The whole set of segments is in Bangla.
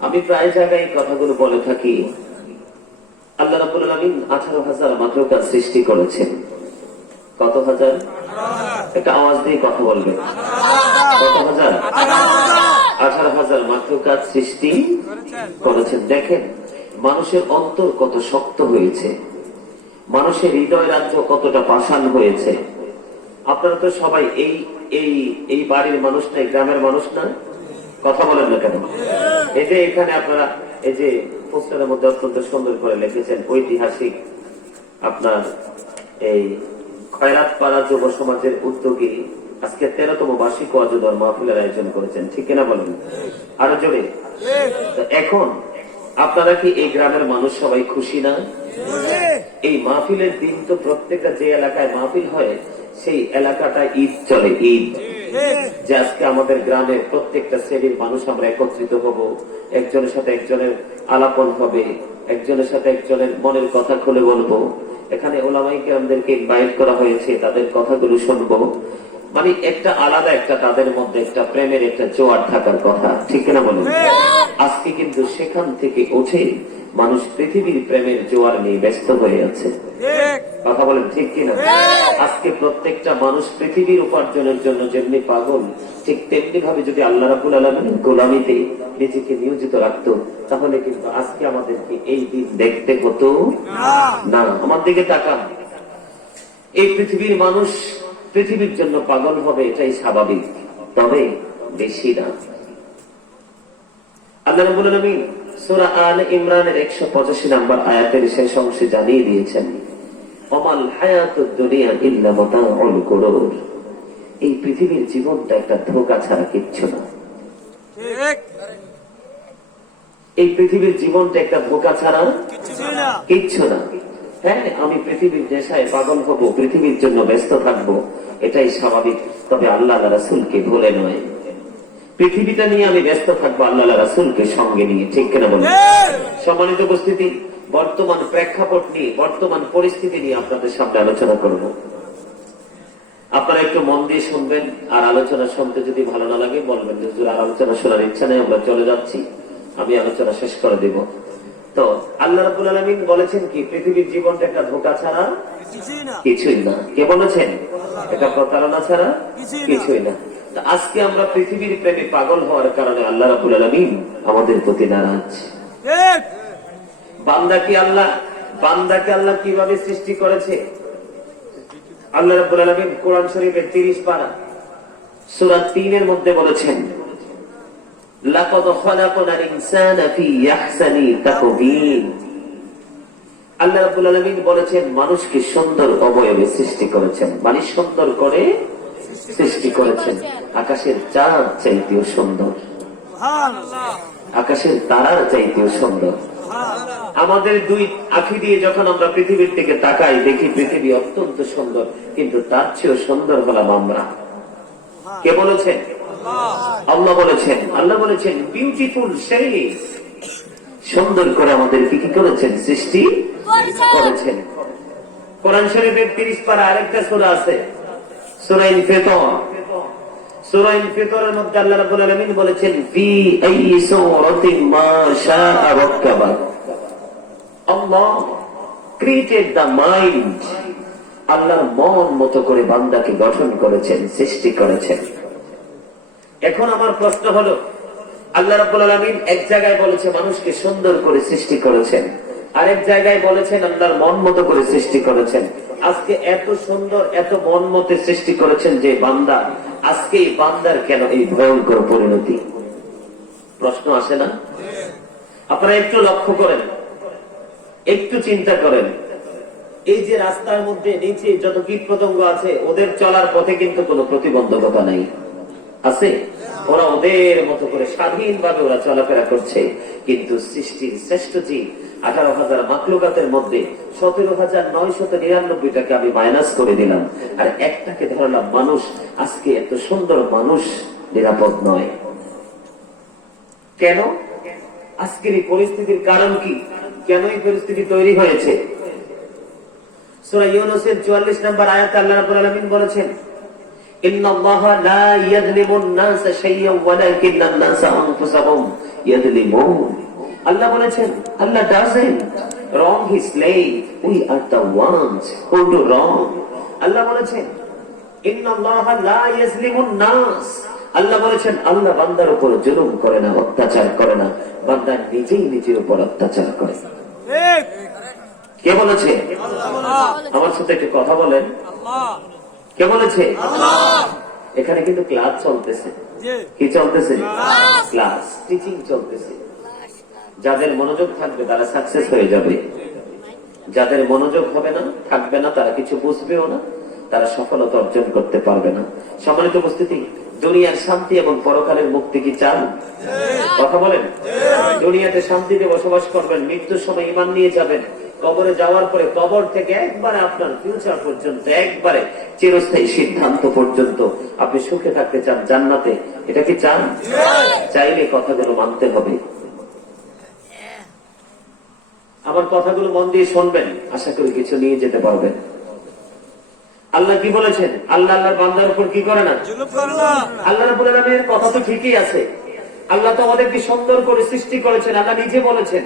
আমি প্রায় জায়গায় এই কথাগুলো বলে থাকি। আল্লাহ রাব্বুল আলামিন 18,000 মাখলুকাত সৃষ্টি করেছেন। কত হাজার? একটা আওয়াজ দিয়ে কথা বলবেন। কত হাজার? 18,000 মাখলুকাত সৃষ্টি করেছেন। দেখেন মানুষের অন্তর কত শক্ত হয়েছে, মানুষের হৃদয় রাজ্য কতটা পাষাণ হয়েছে। আপনারা তো সবাই এই এই এই বাড়ির মানুষ না, গ্রামের মানুষ না? কথা বলেন না কেন? এই যে এখানে আপনারা এই যে পোস্টারের মধ্যে অত্যন্ত সুন্দর করে লিখেছেন ঐতিহাসিক আপনার এই খয়রাত পাড়া যুব সমাজের উদ্যোগে আজকে 13তম বার্ষিক ওয়াজ ও দোয়া মাহফিলের আয়োজন করেছেন, ঠিক কিনা বলেন? আরো জোরে। এখন আপনারা কি এই গ্রামের মানুষ সবাই খুশি না? এই মাহফিলের দিন তো প্রত্যেকটা যে এলাকায় মাহফিল হয় সেই এলাকাটা ঈদ চলে, ঈদ। যে আজকে আমাদের গ্রামের প্রত্যেকটা শ্রেণীর মানুষ আমরা একত্রিত হব, একজনের সাথে একজনের আলাপন হবে, একজনের সাথে একজনের মনের কথা খুলে বলবো। এখানে ওলামায়ে কেরামদেরকে ইনভাইট করা হয়েছে, তাদের কথাগুলো শুনবো। মানে একটা আলাদা একটা তাদের মধ্যে একটা প্রেমের একটা জোয়ার থাকার কথা, ঠিক কিনা বলেন? আজকে কিন্তু সেখান থেকে উঠে মানুষ পৃথিবীর প্রেমের জোয়ার নিয়ে ব্যস্ত হয়ে আছে। কথা বলেন ঠিক কিনা? আজকে প্রত্যেকটা মানুষ পৃথিবীর উপার্জনের জন্য যেমনি পাগল, ঠিক তেমনি ভাবে যদি আল্লাহ রাব্বুল আলামিনের গোলামিতে নিজেকে নিয়োজিত রাখতো তাহলে কিন্তু আজকে আমাদেরকে এই দিন দেখতে হতো না। আমার দিকে তাকান, এই পৃথিবীর মানুষ পৃথিবীর জন্য পাগল হবে, এটাই স্বাভাবিক, তবে বেশি না। আল্লাহ রাব্বুল আলামিন সূরা আলে ইমরানের 185 নম্বর আয়াতের শেষ অংশে জানিয়ে দিয়েছেন, ওমাল হায়াতুদ দুনিয়া ইল্লা মাতাউল গুরুর। এই পৃথিবীর জীবনটা একটা ধোঁকা ছাড়া কিচ্ছু না। এই পৃথিবীর জীবনটা একটা ধোঁকা ছাড়া কিচ্ছু না। হ্যাঁ, আমি পৃথিবীর নেশায় পাগল হব, পৃথিবীর জন্য ব্যস্ত থাকবো, এটাই স্বাভাবিক, তবে আল্লাহ রাসূলকে ভুলে নয়। পৃথিবীটা নিয়ে আমি ব্যস্ত থাকবো আল্লাহ রাসূলকে সঙ্গে নিয়ে, ঠিক কিনা বলুন? সম্মানিত উপস্থিতি, বর্তমান প্রেক্ষাপট নিয়ে, বর্তমান পরিস্থিতি নিয়ে আপনাদের সামনে আলোচনা করব। আপনারা একটু মন দিয়ে শুনবেন, আর আলোচনা শুনতে যদি ভালো না লাগে বলবেন যে হুজুর আর আলোচনা শোনার ইচ্ছা নেই, আমরা চলে যাচ্ছি, আমি আলোচনা শেষ করে দেব। তো আল্লাহ রাব্বুল আলামিন বলেছেন কি, পৃথিবীর জীবনটা একটা ধোঁকা ছাড়া কিছুই না। কে বলেছেন? এটা প্রতারণা ছাড়া কিছুই না। আজকে আমরা পৃথিবীর প্রেমে পাগল হওয়ার কারণে আল্লাহ রাব্বুল আলামিন আমাদের প্রতি নারাজ। বান্দাকে আল্লাহ কিভাবে সৃষ্টি করেছে? আল্লাহ রাব্বুল আলামিন কোরআন শরীফের 30 পারা সূরা 3 এর মধ্যে বলেছেন, লাকাদ খালাকনাল ইনসানা ফি আহসানি তাকওয়িম। আল্লাহ রাব্বুল আলামিন বলেছেন মানুষকে সুন্দর অবয়বে সৃষ্টি করেছেন, মানে সুন্দর করে সৃষ্টি করেছেন। আকাশের চাঁদ চাইতেও সুন্দর, আকাশের তারার চাইতেও সুন্দর। আমাদের দুই আঁখি দিয়ে যখন আমরা পৃথিবীর দিকে তাকাই দেখি পৃথিবী অত্যন্ত সুন্দর, কিন্তু তার চেয়েও সুন্দর হলাম আমরা। কে বলেছেন? আল্লাহ বলেছেন। আল্লাহ বলেছেন বিউটিফুল সেই সুন্দর করে আমাদেরকে কি করেছেন? সৃষ্টি করেছেন। কোরআন শরীফের 30 পারা আরেকটা সূরা আছে, সূরা ইনফিতর। সূরা ইনফিতরের মধ্যে আল্লাহ রাব্বুল আলামিন বলেছেন ফি আইয়ি সূরাতিন মা শাআ রাক্কাবা। আল্লাহ ক্রিয়েটেড দ্য মাইন্ড। আল্লাহর মন মতো করে বান্দাকে গঠন করেছেন, সৃষ্টি করেছেন। এখন আমার প্রশ্ন হলো, আল্লাহ রাব্বুল আলামিন এক জায়গায় বলেছে মানুষকে সুন্দর করে সৃষ্টি করেছেন, আরেক জায়গায় বলেছেন আল্লাহর মন মতো করে সৃষ্টি করেছেন। আজকে এত সুন্দর এত মন মতো সৃষ্টি করেছেন যে বান্দা, আজকে এই বান্দার কেন এই ভয়ঙ্কর পরিণতি? প্রশ্ন আসে না? আপনারা একটু লক্ষ্য করেন, একটু চিন্তা করেন, এই যে রাস্তার মধ্যে নিচে যত কীট পতঙ্গ আছে ওদের চলার পথে কিন্তু কোনো প্রতিবন্ধকতা নাই, আছে? ওরা ওদের মতো করে স্বাধীনভাবে ওরা চলাফেরা করছে। কিন্তু সৃষ্টির শ্রেষ্ঠ জীব 18,000 মাখলুকাতের মধ্যে 17,999টাকে আমি মাইনাস করে দিলাম, আর একটাকে ধরলাম মানুষ। আজকে এত সুন্দর মানুষ নিরাপদ নয় কেন? আজকের এই পরিস্থিতির কারণ কি? কেন এই পরিস্থিতি তৈরি হয়েছে? সূরা ইউনূসের 44 নম্বর আয়াতে আল্লাহ রাব্বুল আলামিন বলেছেন, ইন্নাল্লাহা লা ইয়াযলিমুন নাসা শাইয়্যান ওয়ালাকিন্নান নাসা আনফুসাহুম ইয়াযলিমুন। আল্লাহ বলেছেন আল্লাহ doesn't wrong his slave, we are the ones who do wrong। আল্লাহ বলেছেন ইন্নাল্লাহা লা ইয়াযলিমুন নাস, আল্লাহ বলেছেন আল্লাহ বান্দার উপর জুলুম করে না, অত্যাচার করে না, বান্দা নিজেই নিজের উপর অত্যাচার করে। কে বলেছে? আমার সাথে একটু কথা বলেন। কে বলেছে? এখানে কিন্তু ক্লাস চলতেছে। কি চলতেছে? ক্লাস, টিচিং চলতেছে। যাদের মনোযোগ থাকবে তারা সাকসেস হয়ে যাবে, যাদের মনোযোগ হবে না, থাকবে না, তারা কিছু বুঝবেও না, তারা সফলতা অর্জন করতে পারবে না। সম্মানিত উপস্থিতি, দুনিয়ার শান্তি এবং পরকালের মুক্তি কি চান? কথা বলেন। দুনিয়াতে শান্তিতে বসবাস করবেন, মৃত্যুর সময় ঈমান নিয়ে যাবেন, কবরে যাওয়ার পরে কবর থেকে একবারে আপনার ফিউচার পর্যন্ত, একবারে চিরস্থায়ী সিদ্ধান্ত পর্যন্ত আপনি সুখে থাকতে চান জান্নাতে, এটা কি চান? চাইলে কথাগুলো মানতে হবে। আমার কথাগুলো মন দিয়ে শুনবেন, আশা করি কিছু নিয়ে যেতে পারবেন। আল্লাহ কি বলেছেন? আল্লাহ আল্লাহর বান্দার উপর কি করে না? আল্লাহ রাব্বুল আলামিনের কথা তো ঠিকই আছে। আল্লাহ তো আমাদেরকে সুন্দর করে সৃষ্টি করেছেন, আল্লাহ নিজে বলেছেন।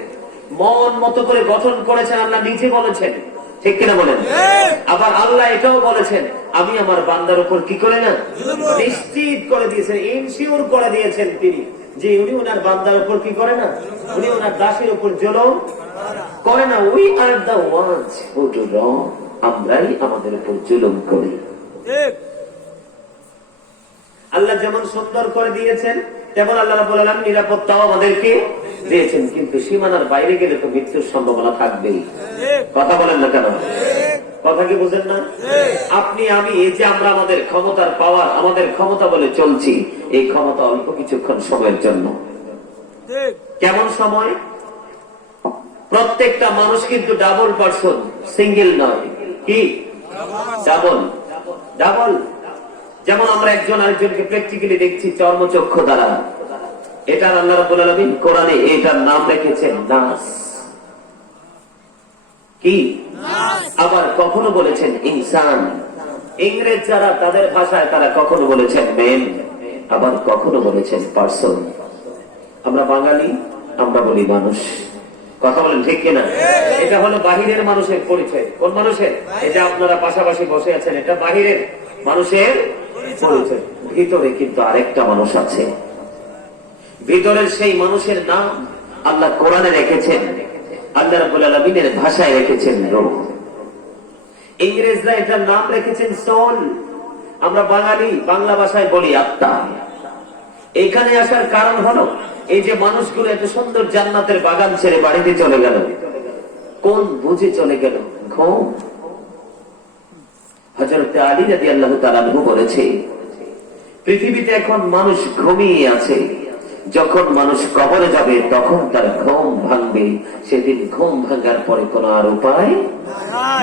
মন মতো করে গঠন করেছেন, আল্লাহ নিজে বলেছেন। ঠিক কিনা বলেন? আবার আল্লাহ এটাও বলেছেন আমি আমার বান্দার উপর কি করে না? নিশ্চিত করে দিয়েছেন, ইনশিওর করে দিয়েছেন তিনি যে উনি ওনার বান্দার উপর কি করে না? উনি ওনার দাসের উপর জুলুম করে না। We are the once who do রং, আমরাই আমাদের উপর জুলুম করি। আল্লাহ যেমন সুন্দর করে দিয়েছেন তেমন আল্লাহ রাব্বুল আলামিন নিরাপত্তাও আমাদেরকে দিয়েছেন, কিন্তু সীমানার বাইরে গেলে তো মৃত্যুর সম্ভাবনা থাকবেই। কথা বলেন না কেন? কথা কি বুঝেন না? আপনি আমি এই যে আমরা আমাদের ক্ষমতার পাওয়ার, আমাদের ক্ষমতা বলে চলছি, এই ক্ষমতা অল্প কিছুক্ষণ সময়ের জন্য। কেমন সময়? প্রত্যেকটা মানুষ কিন্তু ডাবল পার্সন, সিঙ্গেল নয়। কি? ডাবল। ডাবল। যেমন আমরা একজন আরেকজনকে প্র্যাকটিক্যালি দেখছি চর্মচক্ষু দ্বারা। এটার আল্লাহ রাব্বুল আলামিন কোরআনে এটার নাম রেখেছেন নাস। কি? আবার কখনো বলেছেন ইনসান। ইংরেজ যারা তাদের ভাষায় তারা কখনো বলেছেন ম্যান, আবার কখনো বলেছেন পার্সন। আমরা বাঙালি, আমরা বলি মানুষ। কথা বলেন ঠিক কিনা? এটা হলো বাহিরের মানুষের পরিচয়। কোন মানুষের? এটা আপনারা পাশাপাশি বসে আছেন, এটা বাহিরের মানুষের পরিচয়। ভিতরে কিন্তু আরেকটা মানুষ আছে। ভিতরের সেই মানুষের নাম আল্লাহ কোরআনে রেখেছেন, আল্লাহ রাব্বুল আলামিনের ভাষায় রেখেছেন রূহ। ইংরেজরা এটার নাম রেখেছেন সোল। আমরা বাঙালি বাংলা ভাষায় বলি আত্মা। এইখানে আসার কারণ হলো এই যে মানুষগুলো এত সুন্দর জান্নাতের বাগান ছেড়ে বাড়িতে চলে গেল, কোন বুঝে চলে গেল? ঘুম। হযরত আলী রাদিয়াল্লাহু তাআলা আনহু বলেছে পৃথিবীতে এখন মানুষ ঘুমিয়ে আছে, যখন মানুষ কবরে যাবে তখন তার ঘুম ভাঙবে। সেদিন ঘুম ভাঙার পরে কোন আর উপায়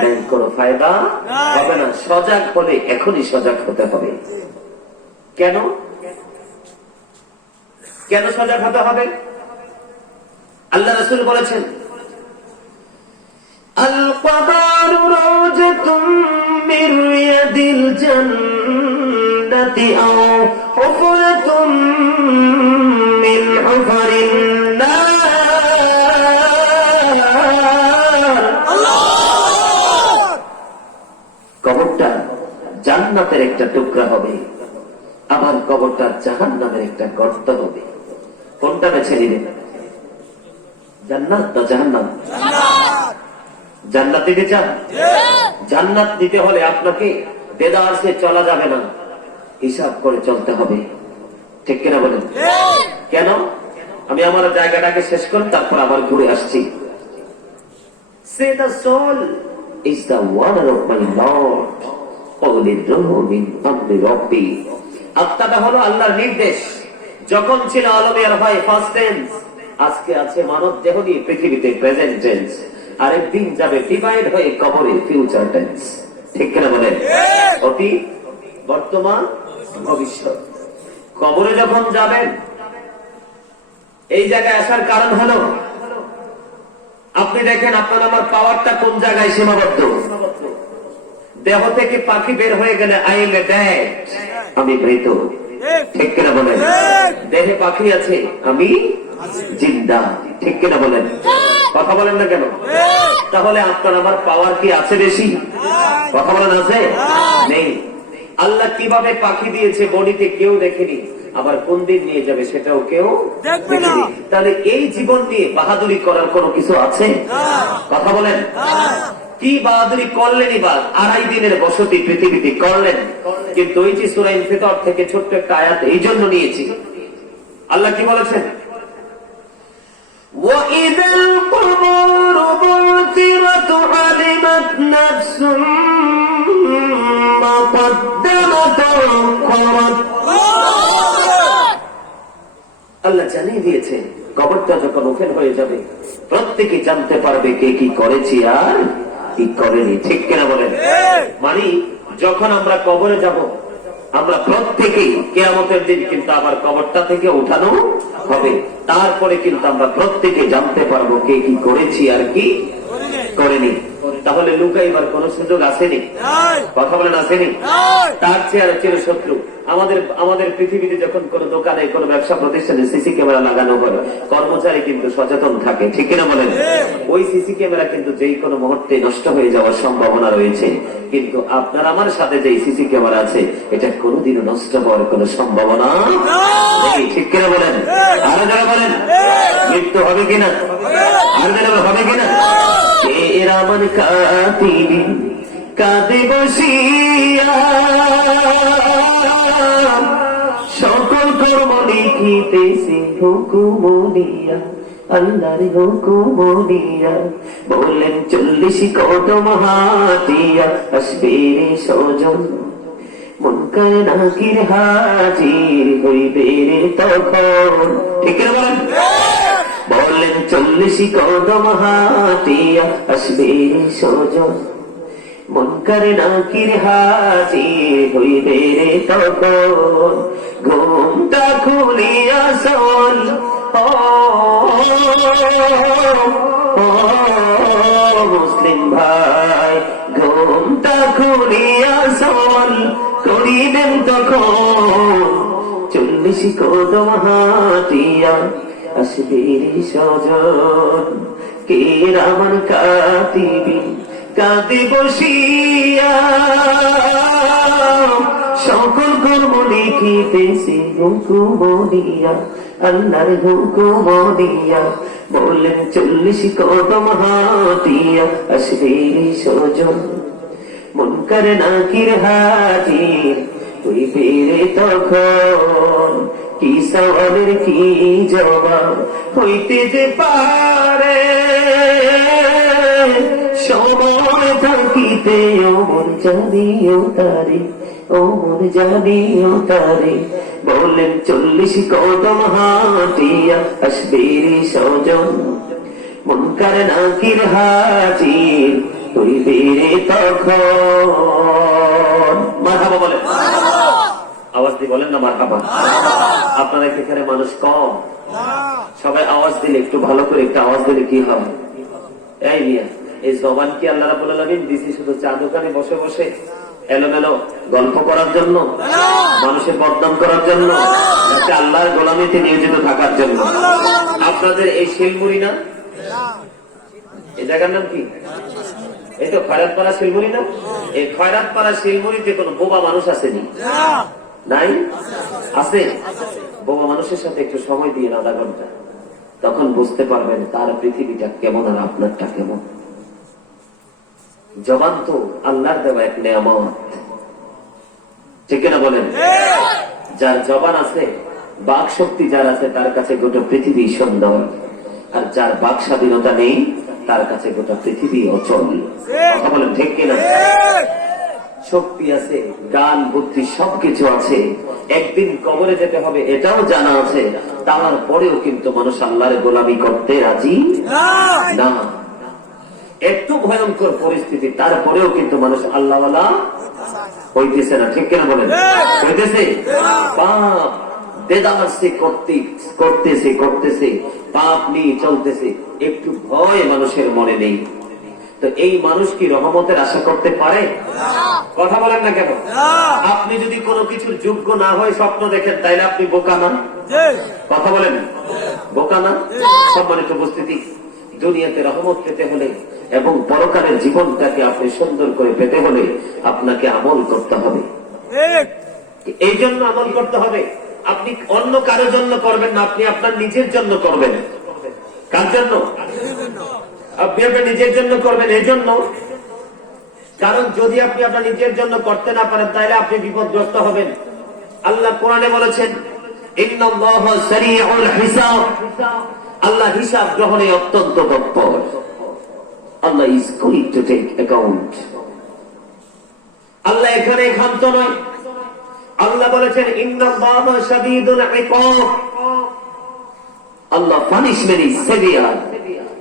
নেই, কোন ফায়দা হবে না। সজাগ হলে এখনই সজাগ হতে হবে। কেন? কেন সজাগ হতে হবে? আল্লাহ রাসূল বলেছেন আল কদারু রাজাতুম মির রিয়াদিল জান্নাতি আও হুফরাতুম মিন হুফারিন নার। কবরটা জান্নাতের একটা টুকরা হবে, আবার কবরটা জাহান্নামের একটা গর্ত হবে। কোনটা বেছে নিবেন? জান্নাত না জাহান্নাম? জান্নাত দিতে চান? জান্নাত দিতে হলে আপনাকে বেদারসে চলা যাবে না, হিসাব করে চলতে হবে। ঠিক কিনা বলেন? কেন? আমি আমার জায়গাটাকে শেষ করি, তারপর আবার ঘুরে আসছি। Say the soul is the water of my Lord. আত্মাটা হলো আল্লাহর নির্দেশ। যখন ছিল আলমের হয় ফার্স্ট টেন্স, আজকে আছে মানব দেহ নিয়ে পৃথিবীতে প্রেজেন্ট টেন্স, আরেকদিন যাবে ডিভাইড হয়ে কবরে ফিউচার টেন্স। ঠিক কিনা বলেন? অতীত, বর্তমান, ভবিষ্যৎ। কবরে যখন যাবেন, এই জায়গায় আসার কারণ হলো আপনি দেখেন আপনার আমার পাওয়ারটা কোন জায়গায় সীমাবদ্ধ। দেহ থেকে পাখি বের হয়ে গেলে আই এম এ ডেড, আমি মৃত। ঠিক কিনা বলেন? দেহে পাখি আছে, আমি জিন্দা। ঠিক কিনা বলেন? কথা বলেন না কেন? তাহলে আপনার আমার পাওয়ার কি আছে বেশি? কথা বলেন আছে? নেই। আল্লাহ কিভাবে পাখি দিয়েছে বডিতে কেউ দেখেনি, আবার কোন দিন নিয়ে যাবে সেটাও কেউ দেখেনি। তাহলে এই জীবন নিয়ে বাহাদুরি করার কোনো কিছু আছে? কথা বলেন। কি বাহাদুরি করলেনই বা 2.5 দিনের বসতি পৃথিবীতে করলেন, কিন্তু ওই যে সূরা ইনফিতর থেকে ছোট্ট একটা আয়াত এই জন্য নিয়েছি। আল্লাহ কি বলেছেন? وَإِذَا الْقُبُورُ بُعْثِرَتْ عَلِمَتْ نَفْسٌ مَا قَدَّمَتْ وَأَخَّرَتْ। আল্লাহ জানিয়ে দিয়েছে কবরটা যখন ওপেন হয়ে যাবে প্রত্যেকে জানতে পারবে কে কি করেছি আর কি করেনি। ঠিক কিনা বলেন? মানে যখন আমরা কবরে যাব আমরা প্রত্যেকেই কিয়ামতের দিন কিন্তু আবার কবরটা থেকে উঠানো হবে, তারপরে কিন্তু আমরা প্রত্যেকে জানতে পারবো কে কি করেছি আর কি করেনি। তাহলে লুকাইবার কোন সুযোগ আসেনি? কথা বলেন আসেনি? তার চেয়ে আর চির শত্রু আমাদের পৃথিবীতে যখন কোন দোকানে কোন ব্যবসা প্রতিষ্ঠানে সিসি ক্যামেরা লাগানো হয় কর্মচারী কিন্তু সচেতন থাকে। ঠিক কিনা বলেন? ওই সিসি ক্যামেরা কিন্তু যেই কোনো মুহূর্তে নষ্ট হয়ে যাওয়ার সম্ভাবনা রয়েছে, কিন্তু আপনার আমার সাথে যে সিসি ক্যামেরা আছে এটা কোনোদিনও নষ্ট হওয়ার কোন সম্ভাবনা নেই। ঠিক কিনা বলেন? আরো যারা বলেন মৃত্যু হবে কিনা? আর যারা হবে কিনা? এরামান কাতিবি কাঁদে বসিয়া সকল কর্ম লিখিতেছে হুকুম দিয়া, আল্লাহর হুকুম দিয়া। বললেন 40 কদম হাতিয়া আসবে রে সজন, মুনকার নাকির হাজির হইবে রে তখন। ঠিক না বলেন? বললেন 40 কদম হাতিয়া আসবে রে সজন, মুনকার নাকির হাজির হইবে রে তখন। ঘুমটা খুলিয়া চল মুসলিম ভাই, ঘুমটা খুলিয়া চল করিবেন তখন 40 কদম হাতিয়া আসবে রে সজন। কিরামান কাতিবি কাঁদে বসিয়া সকল কর্ম লিখিতেছে হুকুম দিয়া, আল্লাহর হুকুম দিয়া। বললেন 40 কদম হাতিয়া আসবে রে সজন, মুনকার নাকির হাজির হইবে রে তখন। কি সওয়ালের কি জবাব হইতে যে পারে, সময় থাকিতে ওমর জানিও তারে, ওমর জানিও তারে। বললেন 40 কদম হাতিয়া আসবে রে সজন, মুনকার নাকির হাজির হইবে রে তখন। মারহাবা বলেন। আওয়াজ দিয়ে বলেন না মারহাবা। আপনারা এখানে মানুষ কম, সবাই আওয়াজ দিলে একটু ভালো করে একটা আওয়াজ দিলে কি হবে? এই নিয়ে এই জবান কি আল্লাহ রাব্বুল আলামিন দিয়েছে শুধু চা দোকানে বসে বসে এলোমেলো গল্প করার জন্য, মানুষের বদনাম করার জন্য, যাতে আল্লাহর গোলামিতে নিয়োজিত থাকার জন্য? আপনাদের এই শিলমুড়ি না, এই জায়গার নাম কি? এই তো খয়রাতপাড়া শিলমুড়ি না? এই খয়রাতপাড়া শিলমুড়িতে কোন বোবা মানুষ আসেনি? নাই? আছে? বোবা মানুষের সাথে একটু সময় দিয়ে 0.5 ঘন্টা, তখন বুঝতে পারবেন তার পৃথিবীটা কেমন আর আপনারটা কেমন। জবান তো আল্লাহর দেওয়া এক নেয়ামত। ঠিক না বলেন? যার জবান আছে, বাক শক্তি যার আছে, তার কাছে গোটা পৃথিবী সুন্দর, আর যার বাক স্বাধীনতা নেই তার কাছে গোটা পৃথিবী অচল। কথা বলেন ঠিক কিনা? শক্তি আছে, গান বুদ্ধি সবকিছু আছে, একদিন কবরে যেতে হবে এটাও জানা আছে, তারপরেও কিন্তু মানুষ আল্লাহর গোলামি করতে রাজি না। একটু ভয়ঙ্কর পরিস্থিতি, তারপরেও কিন্তু মানুষ আল্লাহওয়ালা হইতেছে না। ঠিক কিনা বলেন? হইতেছে। পাপ দেদারসে করতেছে পাপ নিয়ে চলতেছে, একটু ভয় মানুষের মনে নেই। তো এই মানুষ কি রহমতের আশা করতে পারে? কথা বলেন না কেন? আপনি যদি কোনো কিছুর যোগ্য না হয় স্বপ্ন দেখেন, তাইলে আপনি বোকা না? কথা বলেন, বোকা না? সম্মানিত উপস্থিতি, দুনিয়াতে রহমত পেতে হলে এবং পরকালের জীবনটাকে আপনি সুন্দর করে পেতে হলে আপনাকে আমল করতে হবে। এই জন্য আমল করতে হবে। আপনি অন্য কারোর জন্য করবেন না, আপনি আপনার নিজের জন্য করবেন। কার জন্য? আপনি আপনার নিজের জন্য করবেন। এই জন্য, কারণ যদি আপনি আপনার নিজের জন্য করতে না পারেন তাহলে আপনি বিপদগ্রস্ত হবেন। আল্লাহ কোরআনে বলেছেন, ইন্নাল্লাহা সারিউল হিসাব, আল্লাহ হিসাব গ্রহণে অত্যন্ত তৎপর। Allah is going to take account. Allah এখানে ক্ষান্ত নয়। আল্লাহ বলেছেন, ইন্নাল্লাহা শাদীদুল ইকাব, Allah punishment is severe,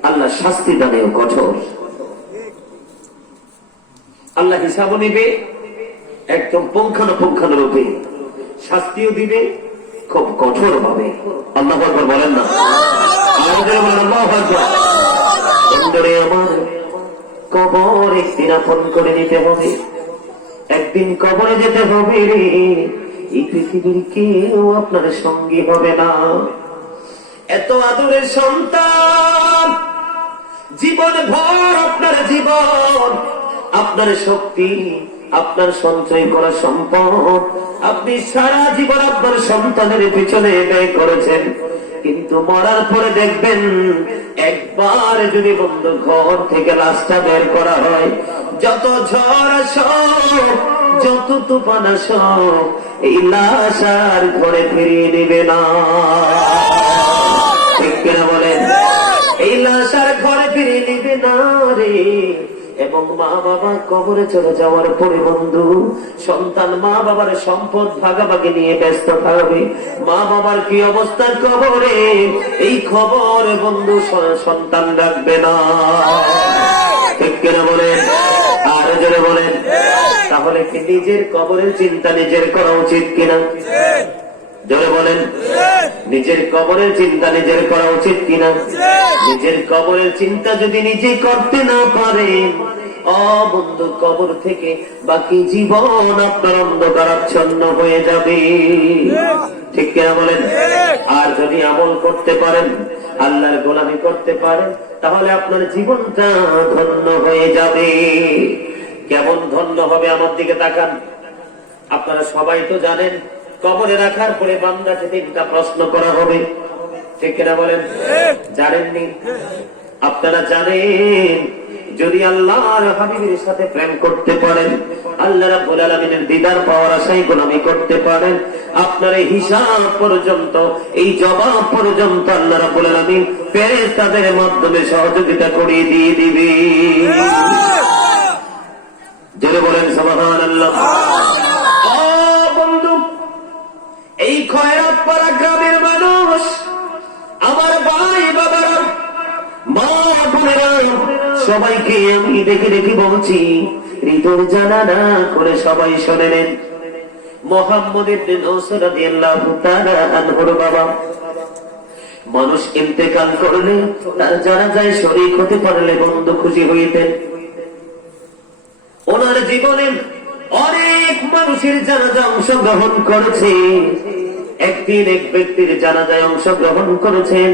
Allah শাস্তি দানেও কঠোর। আল্লাহ হিসাবও নিবে একদম পুঙ্খানুপুঙ্খানুরূপে, শাস্তিও দিবে খুব কঠোর ভাবে। আল্লাহু আকবার বলেন না? আমাদের বলেন আল্লাহু আকবার। বন্ধুরে আমার, কবর একদিন আপন করে নিতে হবে, একদিন কবরে যেতে হবে রে। এই পৃথিবীর কেউ আপনার সঙ্গী হবে না। এত আদরের সন্তান, জীবন ভর আপনার জীবন, আপনার শক্তি, আপনার সঞ্চয় করা সম্পদ, আপনি সারা জীবন আপনার সন্তানের পিছনে ব্যয় করেছেন। কিন্তু মরার পরে দেখবেন, একবার যদি বন্ধু ঘর থেকে লাশটা বের করা হয়, যত ঝড় আসুক, যত তুফান আসুক, এই লাশ আর ঘরে ফিরিয়ে নেবে না। ঠিক কিনা বলেন? এই লাশ আর ঘরে ফিরিয়ে নেবে না রে। এবং মা বাবা কবরে চলে যাওয়ার পরে বন্ধু, সন্তান মা বাবার সম্পদ ভাগাভাগি নিয়ে ব্যস্ত থাকবে। মা বাবার কি অবস্থা কবরে, এই খবর বন্ধু সন্তান রাখবে না। ঠিক কিনা বলেন? আর জোরে বলেন। তাহলে কি নিজের কবরের চিন্তা নিজের করা উচিত কিনা? জোরে বলেন। নিজের কবরের চিন্তা নিজের করা উচিত কিনা? নিজের কবরের চিন্তা যদি নিজে করতে না পারেন, বন্ধু, কবর থেকে বাকি জীবন আপনার অন্ধকারাচ্ছন্ন হয়ে যাবে। ঠিক কিনা বলেন? আর যদি আমল করতে পারেন, আল্লাহর গোলামি করতে পারেন, তাহলে আপনার জীবনটা ধন্য হয়ে যাবে। কেমন ধন্য হবে? আমার দিকে তাকান। আপনারা সবাই তো জানেন, কবরে রাখার পরে বান্দাকে 3টা প্রশ্ন করা হবে। ঠিক কিনা বলেন? জানেননি? আপনারা জানেন, যদি আল্লাহর হাবিবের সাথে প্রেম করতে পারেন, আল্লাহ রাব্বুল আলামিনের দিদার পাওয়ার আশায় গোলামি করতে পারেন, আপনার এই হিসাব পর্যন্ত, এই জবাব পর্যন্ত আল্লাহ রাব্বুল আলামিন ফেরেশতাদের মাধ্যমে সহযোগিতা করিয়ে দিয়ে দিবে। জোরে বলেন সুবহানাল্লাহ। বন্ধু, এই খয়রাত পাড়া গ্রামের মানুষ, আমার ভাই বাবারা, মা বোনেরা, সবাইকে আমি দেখে দেখে বলছি, হৃদয় জানা না করে সবাই শুনে নেন। মুহাম্মদ ইবনে নসর রাদিয়াল্লাহু তাআলা আনহুর বাবা, মানুষ ইন্তেকাল করলে তার জানাজায় শরীক হতে পারলে বন্ধু খুশি হইতেন। ওনার জীবনে অনেক মানুষের জানাজা অংশগ্রহণ করেছে। একদিন এক ব্যক্তির জানাজায় অংশগ্রহণ করেছেন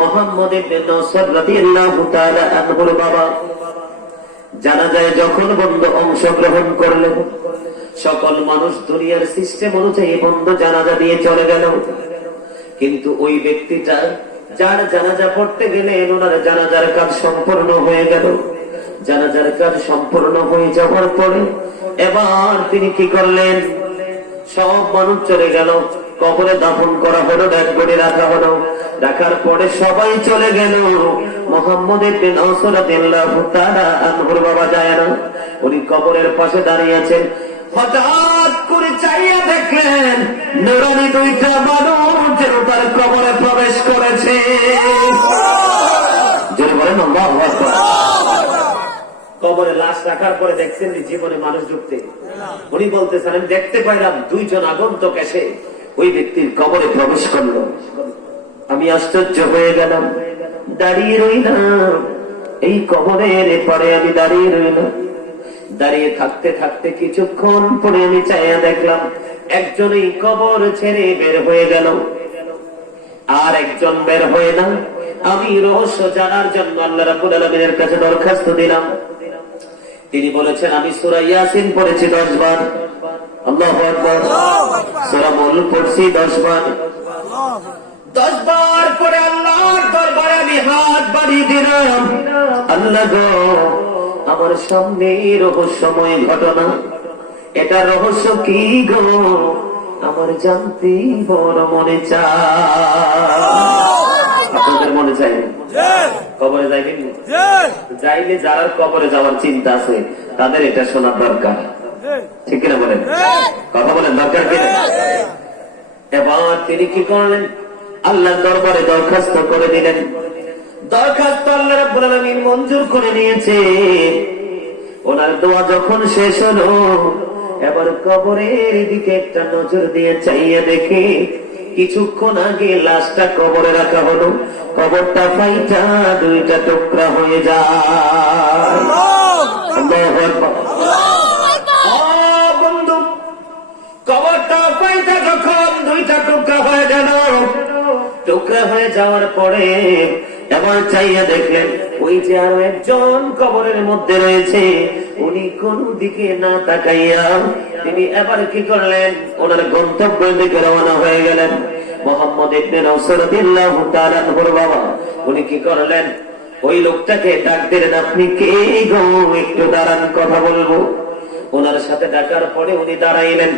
মুহাম্মদ ইবনে নসর রাদিয়াল্লাহু তাআলা আনহুর বাবা। জানাজায় যখন বন্ধু অংশগ্রহণ করলেন, সকল মানুষ দুনিয়ার সিস্টেম অনুযায়ী বন্ধু জানাজা দিয়ে চলে গেল। কিন্তু ওই ব্যক্তিটা, যার জানাজা পড়তে গেলেন, ওনার জানাজার কাজ সম্পূর্ণ হয়ে গেল। জানাজার কাজ সম্পূর্ণ হয়ে যাওয়ার পরে এবার তিনি কি করলেন? সব মানুষ চলে গেল, কবরে দাফন করা হলো, ডেড বডি রাখা হলো। রাখার পরে সবাই চলে গেল, মুহাম্মদ ইবনে নসর রাদিয়াল্লাহু তাআলা আনহুর বাবা যায় না। উনি কবরের পাশে দাঁড়িয়ে আছেন। হঠাৎ করে চাইয়া দেখলেন, নুরানি 2টা মানুষ যেন তার কবরে প্রবেশ করেছে। জোরে বলেন আল্লাহু আকবার। কবরে লাশ রাখার পরে দেখছেন জীবনে মানুষ ঢুকতে? উনি বলতেছেন, আমি দেখতে পাইলাম 2 জন আগন্তুক এসে ওই ব্যক্তির কবরে প্রবেশ করলো। আমি আশ্চর্য হয়ে গেলাম, দাঁড়িয়ে রইলাম। এই কবরের পরে আমি দাঁড়িয়ে রইলাম। দাঁড়িয়ে থাকতে থাকতে কিছুক্ষণ পরে আমি চাইয়া দেখলাম একজন এই কবর ছেড়ে বের হয়ে গেল, আর একজন বের হয়ে না। আমি রহস্য জানার জন্য আল্লাহ রাব্বুল আলামিনের কাছে দরখাস্ত দিলাম। তিনি বলেছেন আমি সূরা ইয়াসিন পড়েছি 10 বার, আল্লাহু আকবার, সূরা মুলক পড়ছি 10 বার। 10 বার পরে আল্লাহর দরবারে আমি হাত বাড়িয়ে দিলাম, আল্লাহ গো, আমার সামনে রহস্যময় ঘটনা, এটা রহস্য কি গো, আমার জানতে বড় মনে চায়। আপনাদের মনে চাই কবরে যাইবেন? যাইলে যারা কবরে যাওয়ার চিন্তা আছে তাদের এটা শোনার দরকার, ঠিক কিনা বলেন? কথা বলেন, দরকার কিনা? এবার তিনি কি করলেন? আল্লাহর দরবারে দরখাস্ত করে দিলেন। দরখাস্ত আল্লাহ রাব্বুল আলামিন মঞ্জুর করে নিয়েছে। ওনার দোয়া যখন শেষ হলো, এবার কবরের দিকে একটা নজর দিয়ে চাইয়া দেখে কিছুক্ষণ আগে লাশটা কবরে রাখা হলো, কবরটা ফাইটা 2টা টুকরা হয়ে যায়। বন্ধু, কবরটা ফাইটা যখন 2টা টুকরা হয়ে গেল, টুকরা হয়ে যাওয়ার পরে এবার চাইয়া দেখলেন ওই যে আরো একজন কবরের মধ্যে রয়েছে, উনি কোন দিকে না তাকাইয়া তিনি এবার কি করলেন? ওনার গন্তব্যের দিকে রওনা হয়ে গেলেন। মুহাম্মদ ইবনে নওসর রাদিয়াল্লাহু তাআলা আনহুর বাবা, উনি কি করলেন? ওই লোকটাকে ডাক দিলেন, আপনি কে গো, একটু দাঁড়ান, কথা বলবো। ওনার সাথে ডাকার পরে উনি দাঁড়াইলেন।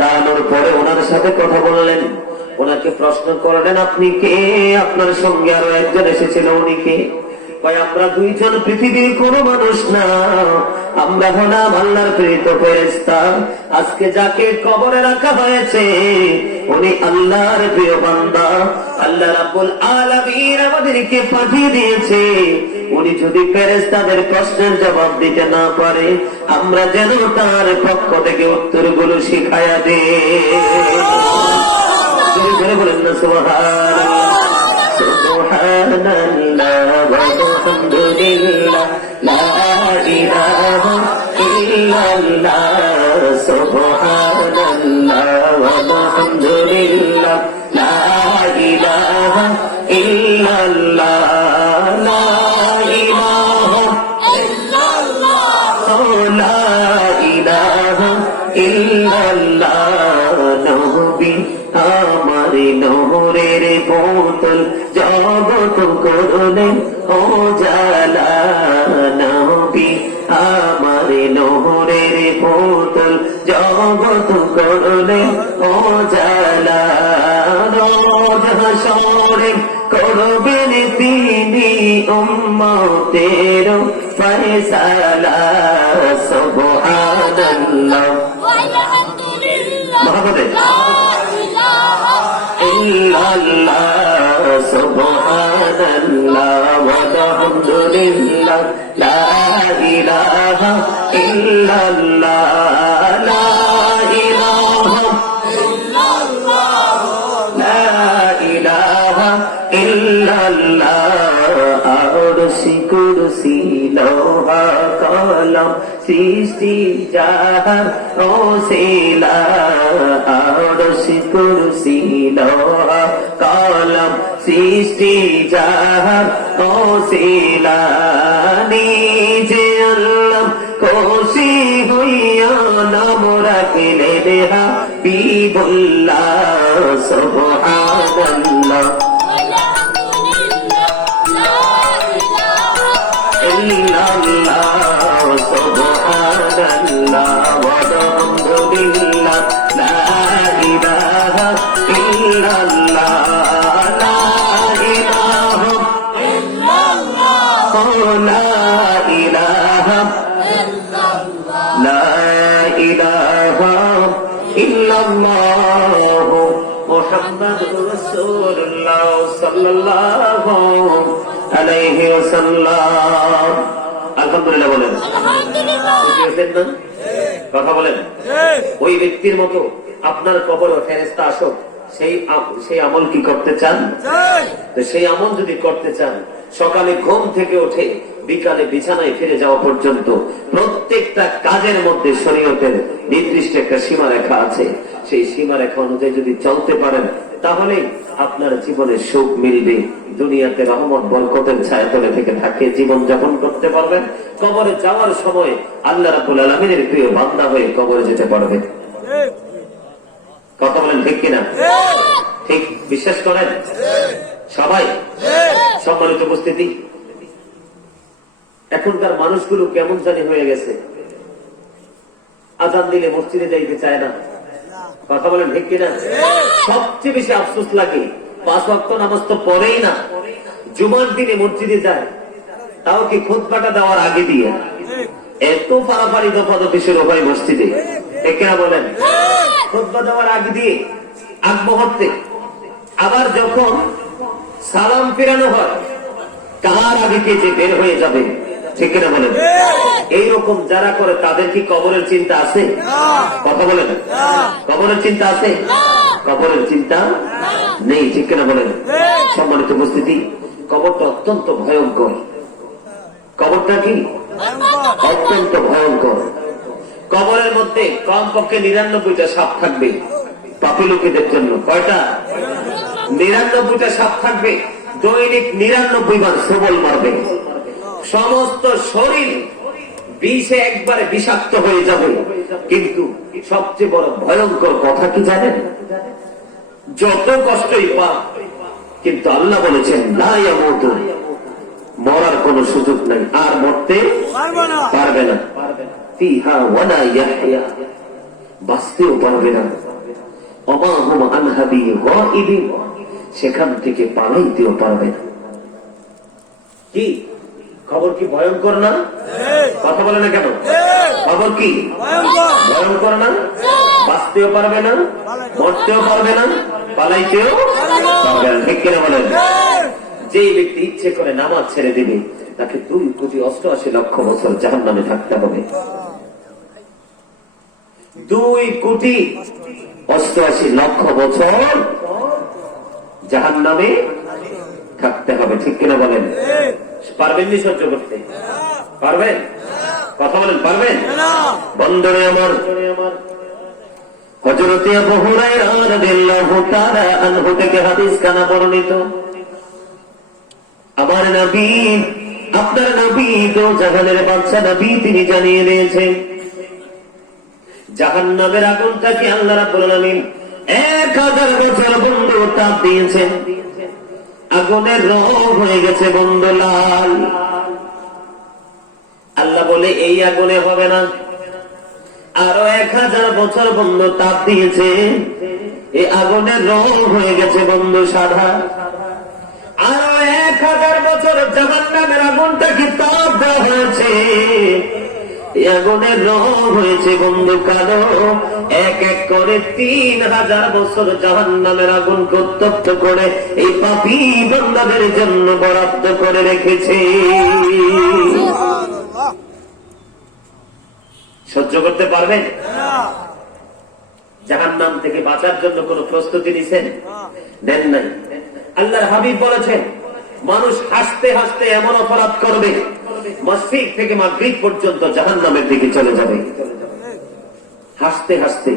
দাঁড়ানোর পরে ওনার সাথে কথা বললেন, ওনাকে প্রশ্ন করলেন, আপনি কে? আপনার সঙ্গে আরো একজন এসেছিল, উনি কে? আমরা 2 জন পৃথিবীর কোন মানুষ না, আমরা হলাম আল্লাহর প্রেরিত ফেরেশতা। আজকে যাকে কবরে রাখা হয়েছে উনি আল্লাহর প্রিয় বান্দা। আল্লাহ রাব্বুল আলামিন আমাদেরকে পাঠিয়ে দিয়েছে, উনি যদি ফেরেশতাদের প্রশ্নের জবাব দিতে না পারে, আমরা যেন তার পক্ষ থেকে উত্তরগুলো শিখায়া দেই। বলেন না সুবহানাল্লাহ, সুবহানাল্লাহ ওয়ালহামদুলিল্লাহ, লা ইলাহা ইল্লাল্লাহ, সুবহানাল্লাহ ওয়ালহামদুলিল্লাহ, লা ইলাহা ইল্লাল্লাহ, লা ইলাহা ইল্লাল্লাহ, লা ইলাহা ইল্লাল্লাহ। নবী আমার নহরের বোতল, জগৎ করলেন ও জালা। নবী আমার নহরের বোতল, জগৎ করলেন ও জালা। রোজ হাসরে করবেন তিনি উম্মতের ফয়সালা। সুবহানাল্লাহ ইল্লাল্লাহ, সুবহানাল্লাহ ওয়ালহামদুলিল্লাহ, লা ইলাহা ইল্লাল্লাহ, লা ইলাহা ইল্লাল্লাহ, লা ইলাহা ইল্লাল্লাহ। আরশি কুরসি লোহা কলম সৃষ্টি যাহার ওসিলা। আরশি কুরসি লোহা কলম সৃষ্টি যাহার ওসিলা। নিজে আল্লাহ খুশি হইয়া নাম রাখিলেন হাবিবুল্লাহ। সুবহানাল্লাহ ইল্লাল্লাহ, সুবহানাল্লাহ ওয়ালহামদুলিল্লাহ, লা ইলাহা ইল্লাল্লাহ, লা ইলাহা ইল্লাল্লাহ, লা ইলাহা ইল্লাল্লাহ, লা ইলাহা ইল্লাল্লাহ মুহাম্মাদুর রাসূলুল্লাহ সাল্লাল্লাহু আলাইহি ওয়াসাল্লাম। আলহামদুলিল্লাহ বলেন, আলহামদুলিল্লাহ। কথা বলেন, ওই ব্যক্তির মতো আপনার কবরে ফেরেশতা আসুক, সেই আমল কি করতে চান? সেই আমল যদি করতে চান, সকালে ঘুম থেকে উঠে বিকালে বিছানায় ফিরে যাওয়া পর্যন্ত প্রত্যেকটা কাজের মধ্যে শরীয়তের নির্দিষ্ট একটা সীমারেখা আছে। সেই সীমারেখা অনুযায়ী যদি চলতে পারেন তাহলে আপনার জীবনে সুখ মিলবে, দুনিয়াতে রহমত বরকতের ছায়াতলে থেকে থাকে জীবন যাপন করতে পারবেন। কবরে যাওয়ার সময় আল্লাহ রাব্বুল আলামিনের প্রিয় বান্দা হয়ে কবরে যেতে পারবেন। কথা বলেন ঠিক কিনা? ঠিক বিশ্বাস করেন সবাই? সম্মানিত উপস্থিতি, এখনকার মানুষগুলো কেমন জানি হয়ে গেছে, আজান দিলে মসজিদে যাইতে চায় না। কথা বলেন ঠিক কিনা? সবচেয়ে বেশি আফসোস লাগে 5 ওয়াক্ত নামাজ তো পড়েই না, জুমার দিনে মসজিদে যায়, তাও কি খুতবাটা দেওয়ার আগে দিয়ে। এত পারাপারি দফাদফি শুরু হয় মসজিদে, কেনা বলেন? খুতবা দেওয়ার আগে দিয়ে, আগ মুহূর্তে। আবার যখন সালাম ফেরানো হয় কার আগে কে যে বের হয়ে যাবে, ঠিক কিনা বলেন? এইরকম যারা করে তাদের কি কবরের চিন্তা আছে? কথা বলেন, কবরের চিন্তা আছে? কবরের চিন্তা নেই, ঠিক কিনা বলেন? সম্মানিত উপস্থিতি, কবরটা অত্যন্ত ভয়ঙ্কর। কবরটা কি অত্যন্ত ভয়ঙ্কর। কবরের মধ্যে কমপক্ষে 99টা সাপ থাকবে পাপী লোকেদের জন্য। কয়টা? 99টা সাপ থাকবে, দৈনিক 99 বার সবল মারবে, সমস্ত শরীর বিষে একবারে বিষাক্ত হয়ে যাবে। কিন্তু সবচেয়ে বড় ভয়ঙ্কর কথা কি জানেন? যত কষ্টই পাক, কিন্তু আল্লাহ বলেছেন লা ইয়ামুতু, মরার কোন সুযোগ নাই, আর মরতে পারবে না। ফিহা ওয়ালা ইয়াহইয়া, বাঁচতেও পারবে না। ওমা হুম আনহা বিগাইবিন, সেখান থেকে পালাইতেও পারবে না। কি খবর? কি ভয়ঙ্কর না? কথা বলে না কেন? খবর কি ভয়ঙ্কর না? বাঁচতেও পারবে না, মরতেও পারবে না, পালাইতেও পারবে না, ঠিক কিনা বলেন? যে ব্যক্তি ইচ্ছে করে নামাজ ছেড়ে দিবে তাকে 2,88,00,000 বছর জাহান্নামে থাকতে হবে। 2,88,00,000 বছর জাহান্নামে থাকতে হবে, ঠিক কিনা বলেন? পারবেন নি সহ্য করতে? পারবেন? কথা বলেন, পারবেন? বন্ধুরে আমার, হযরত আবু হুরায়রা রাদিয়াল্লাহু তাআলা আনহু থেকে হাদিস কানা বর্ণিত, আমার নবী, আপনার নবী তো জাহানের বাদশা নবী, তিনি জানিয়ে দিয়েছেন জাহান্নামের আগুনটাকে আল্লাহ রাব্বুল আলামিন 1000 বছর বন্ধু তাপ দিয়েছেন। আগুনের রং হয়ে গেছে বন্ধু লাল। আল্লাহ বলে এই আগুনে হবে না, আরো 1000 বছর বন্ধু তাপ দিয়েছে, এই আগুনের রং হয়ে গেছে বন্ধু সাদা। আরো 1000 বছর জাহান্নামের আগুনটাকে তাপ দেওয়া হয়েছে, এই আগুনের রং হয়েছে বন্ধু কালো। এক এক করে 3000 বছর জাহান্নামের আগুনকে উত্তপ্ত করে এই পাপী বান্দাদের জন্য বরাদ্দ করে রেখেছে। সহ্য করতে পারবেন? জাহান্নাম থেকে বাঁচার জন্য কোন প্রস্তুতি নিছেন? নেন নাই। আল্লাহর হাবিব বলেছেন মানুষ হাসতে হাসতে এমন অপরাধ করবে মাসফিক থেকে মাগরিব পর্যন্ত জাহান্নামের দিকে চলে যাবে। হাসতে হাসতে,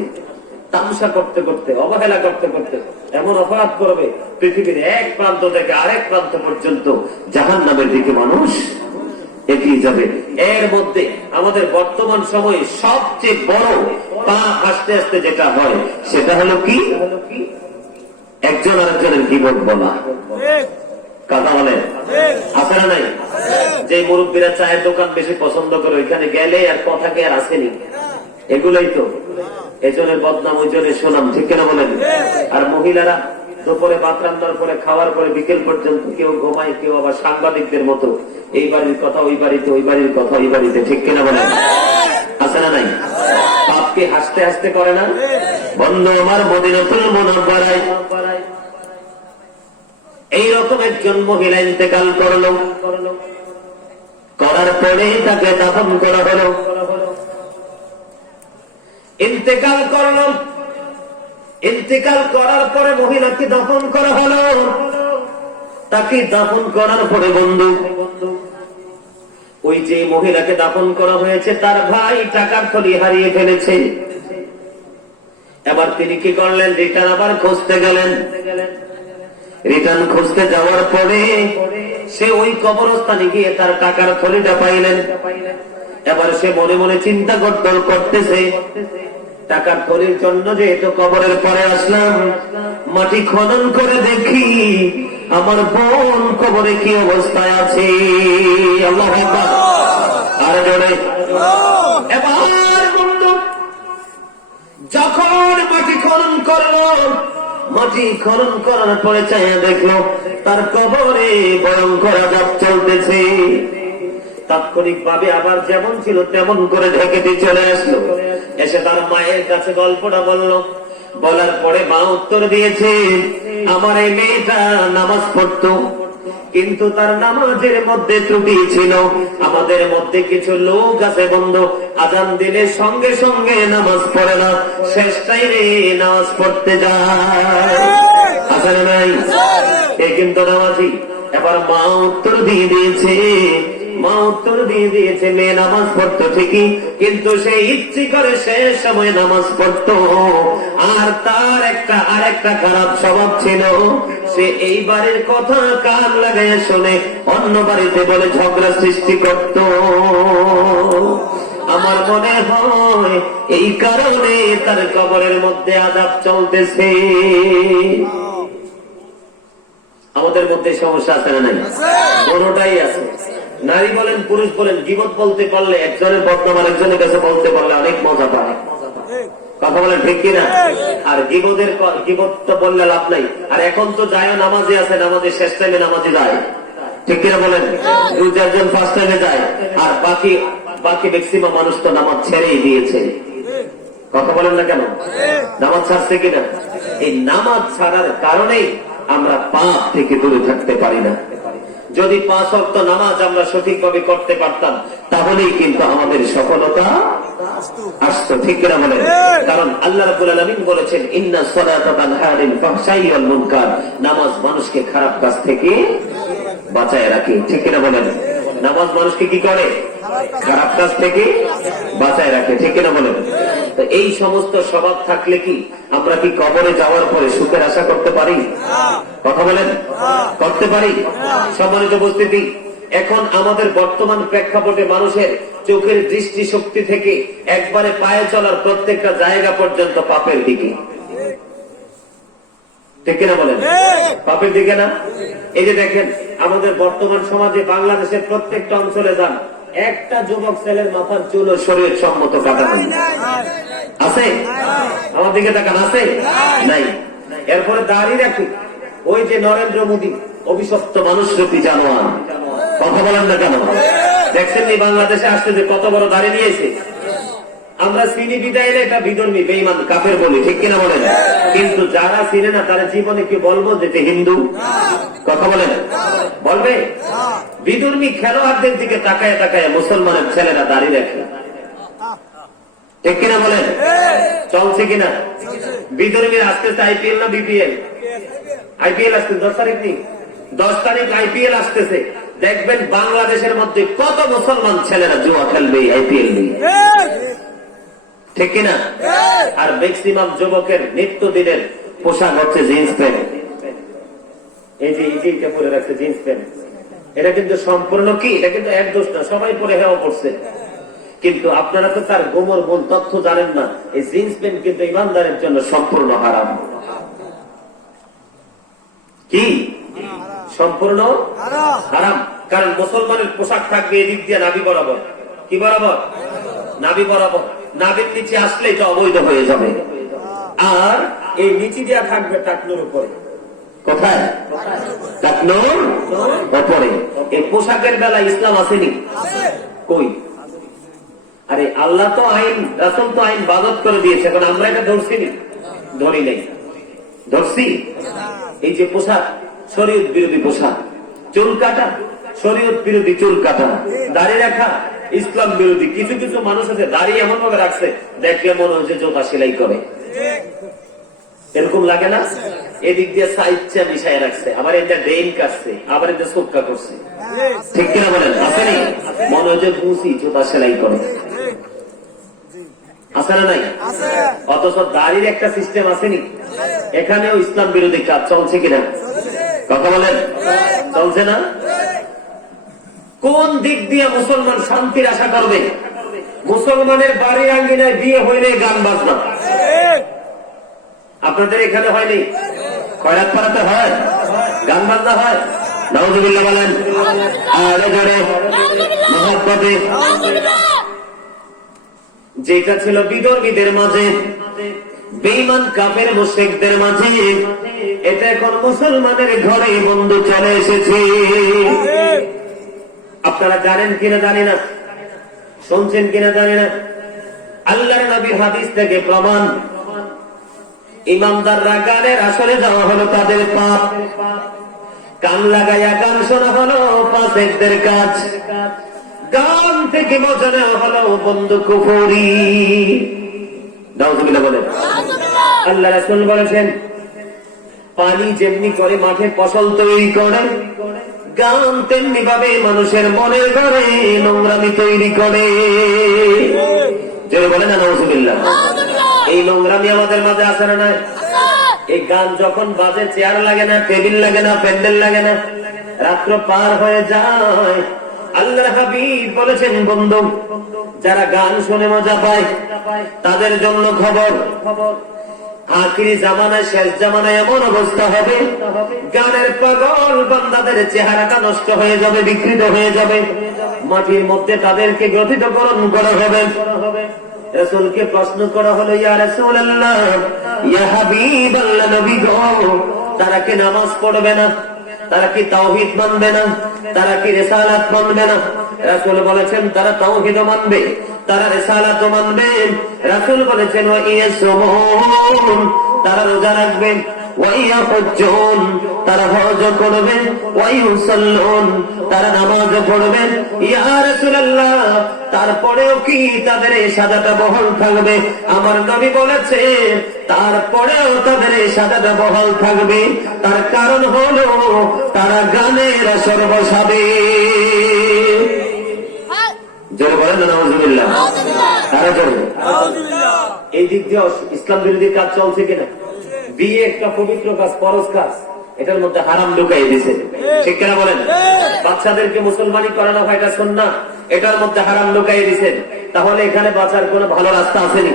তামসা করতে করতে, অবহেলা করতে করতে এমন অপরাধ করবে পৃথিবীর এক প্রান্ত থেকে আরেক প্রান্ত পর্যন্ত জাহান্নামের দিকে মানুষ এগিয়ে যাবে। এর মধ্যে আমাদের বর্তমান সময়ে সবচেয়ে বড় পা হাসতে হাসতে যেটা হয় সেটা হলো কি? একজন আরেকজনের গীবত বলা। কথা বলে আছে না নাই? যে মুরব্বীরা চায়ের দোকান বেশি পছন্দ করে ওইখানে গেলে আর কথা কি আর আসেনি? এগুলোই তো এজনের বদনাম ওইজনের সুনাম, ঠিক কিনা বলেন? আর মহিলারা দুপুরে ভাত রান্নার পরে খাওয়ার পরে বিকেল পর্যন্ত কেউ ঘুমায়, কেউ আবার সাংবাদিকদের মতো এই বাড়ির কথা ওই বাড়িতে, ওই বাড়ির কথা ওই বাড়িতে, ঠিক কিনা বলেন? আছে না নাই? পাপকে হাসতে হাসতে করে না? বন্ধু আমার, মদিনাতুল মুনাওয়ারায় এইরকম একজন মহিলা ইন্তেকাল করলো, করার পরে তাকে দাফন করা হলো। ইন্তেকাল করলো, ইন্তেকাল করার পরে মহিলাকে দাফন করা হলো। তাকে দাফন করার পরে বন্ধু, ওই যে মহিলাকে দাফন করা হয়েছে তার ভাই টাকার থলি হারিয়ে ফেলেছে। এবার তিনি কি করলেন? রিটার্ন আবার খুঁজতে গেলেন। রিটার্ন খুঁজতে যাওয়ার পরে সে ওই কবরস্থানে গিয়ে তার টাকার থলিটা পাইলেন। এবার সে মনে মনে চিন্তা করতেছে, টাকার থলির জন্য যেহেতু কবরের পরে আসলাম, মাটি খনন করে দেখি আমার বোন কবরে কি অবস্থায় আছে। আল্লাহু আকবার। আর জোরে। এবার বন্ধু যখন মাটি খনন করলো, মাটি খনন করার পরে চাইয়া দেখলো তার কবরে ভয়ঙ্কর আযাব চলতেছে। তাৎক্ষণিক ভাবে আবার যেমন ছিল তেমন করে ঢেকে দিয়ে চলে আসলো। এসে তার মায়ের কাছে গল্পটা বলল। বলার পরে মা উত্তর দিয়েছে, আমার এই মেয়েটা নামাজ পড়তো, কিন্তু তার নামাজের মধ্যে ত্রুটি ছিল। আমাদের মধ্যে কিছু লোক আছে বন্ধু, আজান দিলে সঙ্গে সঙ্গে নামাজ পড়ে না, শেষ টাইমে নামাজ পড়তে যায়। আছে না নাই? এ কিন্তু নামাজি। এবার মা উত্তর দিয়ে দিয়েছে, মেয়ে নামাজ পড়তো ঠিকই, কিন্তু সে ইচ্ছে করে শেষ সময় নামাজ পড়তো। আর তার আরেকটা খারাপ স্বভাব ছিল, সে এই বাড়ির কথা কান লাগাই শুনে অন্য বাড়িতে বলে ঝগড়া সৃষ্টি করত। আমার মনে হয় এই কারণে তার কবরের মধ্যে আযাব চলতেছে। আমাদের মধ্যে সমস্যা আছে না নাই? কোনটাই আছে। নারী বলেন পুরুষ বলেন, গীবত বলতে পারলে, একজনের বদনাম আরেকজনের কাছে বলতে পারলে অনেক মজা পায়। কথা বলেন ঠিক কিনা? আর গীবত তো বললে লাভ নাই। আর এখন তো যায় নামাজে আছে, নামাজের শেষ টাইমে নামাজে যায়, ঠিক কিনা বলেন? 2-4 জন ফার্স্ট টাইমে যায়, আর বাকি ম্যাক্সিমাম মানুষ তো নামাজ ছেড়েই দিয়েছে। কথা বলেন না কেন? নামাজ ছাড়ছে কিনা? এই নামাজ ছাড়ার কারণেই আমরা পাপ থেকে দূরে থাকতে পারি না। যদি 5 ওয়াক্ত নামাজ আমরা সঠিকভাবে করতে পারতাম, তাহলেই কিন্তু আমাদের সফলতা আসতো, ঠিক কিনা বলেন? কারণ আল্লাহ রাব্বুল আলামিন বলেছেন, ইন্নাস সালাতা তানহা আনিল ফাহশাই ওয়াল মুনকার, নামাজ মানুষকে খারাপ কাজ থেকে বাঁচায় রাখে, ঠিক কিনা বলেন? নামাজ মানুষকে কি করে? খারাপ কাজ থেকে বাঁচায় রাখে, ঠিক কিনা বলেন? তো এই সমস্ত স্বভাব থাকলে কি আমরা কি কবরে যাওয়ার পরে সুখের আশা করতে পারি? কথা বলেন, করতে পারি? সম্মানিত উপস্থিতি, এখন আমাদের বর্তমান প্রেক্ষাপটে মানুষের চোখের দৃষ্টি শক্তি থেকে একবারে পায়ে চলার প্রত্যেকটা জায়গা পর্যন্ত পাপের দিকে, ঠিক কিনা বলেন? পাপের দিকে না? এই যে দেখেন আমাদের বর্তমান সমাজে বাংলাদেশের প্রত্যেকটা অঞ্চলে যান, একটা যুবক ছেলের মাথার চুল শরীর সম্মত কাটা নেই। আছে? আমার দিকে তাকান, আছে? নাই। এরপরে দাঁড়িয়ে রাখি, ওই যে নরেন্দ্র মোদী অভিশপ্ত মানুষ রূপী জানোয়ার, কথা বলেন না কেন? দেখছেন এই বাংলাদেশে আসতে যে কত বড় দাঁড়িয়ে নিয়েছে। আমরা চিনি বিদায় এটা বিধর্মী বেঈমান কাফের বলি, ঠিক কিনা বলেন? কিন্তু যারা চিনে না তারা জীবনে কি বলবো যে হিন্দু? কথা বলেন, বলবে? বিধর্মী খেলোয়াড়দের দিকে তাকায় তাকায় মুসলমানের ছেলেরা দাঁড়িয়ে রাখে, ঠিক কিনা বলেন? চলছে কিনা? বিধর্মীর আসতেছে আইপিএল না বিপিএল? আইপিএল আসতে 10 তারিখ নেই, 10 তারিখ আইপিএল আসতেছে। দেখবেন বাংলাদেশের মধ্যে কত মুসলমান ছেলেরা জুয়া খেলবে আইপিএল নিয়ে, ঠিক কিনা? আর ম্যাক্সিমাম যুবকের নিত্যদিনের পোশাক হচ্ছে জিন্স প্যান্ট। এই যে এটা পরে রাখছে জিন্স প্যান্ট, এটা কিন্তু সম্পূর্ণ কি, এটা কিন্তু এক দোষ না, সবাই পরে হেওয়া পড়ছে। কিন্তু আপনারা তো তার গোমর গোল তথ্য জানেন না, এই জিন্স প্যান্ট কিন্তু ইমানদারের জন্য সম্পূর্ণ হারাম। কি সম্পূর্ণ হারাম? কারণ মুসলমানের পোশাক থাকবে এদিক দিয়ে নাভি বরাবর, কি বরাবর? নাভি বরাবর। নাভির নিচে আসলে এটা অবৈধ হয়ে যাবে। আর এই নিচে দেওয়া থাকবে টাকনুর উপরে। কোথায়? টাকনুর উপরে। এই পোশাকের বেলা ইসলাম আসেনি? কই? আরে আল্লাহ তো আইন, রাসূল তো আইন বাদত করে দিয়েছে, এখন আমরা এটা ধরছি নি? ধরি নাই। ধরছি? এই যে পোশাক শরীয়ত বিরোধী পোশাক, চুল কাটা শরীয়ত বিরোধী চুল কাটা, দাড়ি রাখা ইসলাম বিরোধী। কিছু কিছু মানুষ আছে দাড়ি এমন ভাবে রাখছে দেখলে মনে হচ্ছে জোতা সেলাই করে, এরকম লাগে না? এদিক দিয়ে সাইডটা মিশাই রাখছে, আবার এটা ড্রেন কাটছে, আবার এটা সুক্কা করছে। ঠিক কিনা বলেন? আসেনি? মনে হয় যে বুঝি জুতা সেলাই করে, আছে না নাই? অথচ দাড়ির একটা সিস্টেম আসেনি। এখানেও ইসলাম বিরোধী কাজ চলছে কিনা কথা বলেন? চলছে না? কোন দিক দিয়ে মুসলমান শান্তির আশা করবে? মুসলমানের বাড়ি আঙ্গিনায় বিয়ে হইলে গান বাজনা। আপনাদের এখানে হয়নি? খয়রাত পাড়াতে হয়, গান বাজনা হয়। নাউজুবিল্লাহ বলেন, আরে জোরে মুহাব্বতে। যেটা ছিল বিধর্মীদের মাঝে, বেঈমান কাফের মুশরিকদের মাঝে, এটা এখন মুসলমানের ঘরে বন্ধু চলে এসেছে। আপনারা জানেন কিনা জানি না, শুনছেন কিনা জানি না, আল্লাহর নবীর হাদিস থেকে প্রমাণ, ইমামদাররা গানের আসরে যাওয়া হলো তাদের পাপ, কান লাগাইয়া গান শোনা হলো ফাসিকদের কাজ, গান থেকে মজা নেওয়া হলো বন্ধু কুফরি। নাউজুবিল্লাহ বলেন। আল্লাহ রাসূল বলেছেন, পানি যেমনি করে মাঠে ফসল তৈরি করে, গান তেমনি ভাবে মানুষের মনের ঘরে নোংরামি তৈরি করে। যে বলে না নাউজুবিল্লাহ, এই নোংরামি আমাদের মাঝে আছে না নাই? এই গান যখন বাজে, চেয়ার লাগে না, টেবিল লাগে না, প্যান্ডেল লাগে না, রাত্র পার হয়ে যায়। আল্লাহর হাবিব বলেছেন, বন্ধু যারা গান শুনে মজা পায় তাদের জন্য খবর, আখিরি জামানায়, শেষ জামানায় এমন অবস্থা হবে, গানের পাগল বান্দাদের চেহারাটা নষ্ট হয়ে যাবে, বিকৃত হয়ে যাবে, মাটির মধ্যে তাদেরকে গ্রথিতকরণ করা হবে। রাসূলকে প্রশ্ন করা হলো, ইয়া রাসূলুল্লাহ, ইয়া হাবিবাল্লাহ, নবী গো, তারা কি নামাজ পড়বে না? তারা কি তাওহীদ মানবে না? তারা কি রিসালাত মানবে না? রাসূল বলেছেন, তারা তাওহীদ মানবে, তারা রিসালাত মানবে। রাসূল বলেছেন, ওয়া ইয়াসুমুন, তারা রোজা রাখবে, ওয়া ইয়াহুজ্জুন, তারা হজ করবে, ওয়া ইউসাল্লুন, তারা নামাজ পড়বে। ইয়া রাসূলুল্লাহ, তারপরেও কি তাদের এই সাদাটা বহাল থাকবে? আমার নবী বলেছে, তারপরেও তাদের এই সাদাটা বহাল থাকবে। তার কারণ হলো তারা গানের আসর বসাবে। জোরে বলেন না নাউজুবিল্লাহ। তারা জোরে। এই দিক দিয়ে ইসলাম বিরোধী কাজ চলছে কিনা? বিয়ে একটা পবিত্র কাজ, ফরজ কাজ, এটার মধ্যে হারাম ঢুকাই দিয়েছে। ঠিক কিনা বলেন? বাচ্চাদেরকে মুসলমানি করানো হয়, এটা সুন্নাহ, এটার মধ্যে হারাম ঢুকাই দিয়েছেন। তাহলে এখানে বাঁচার কোন ভালো রাস্তা আসেনি?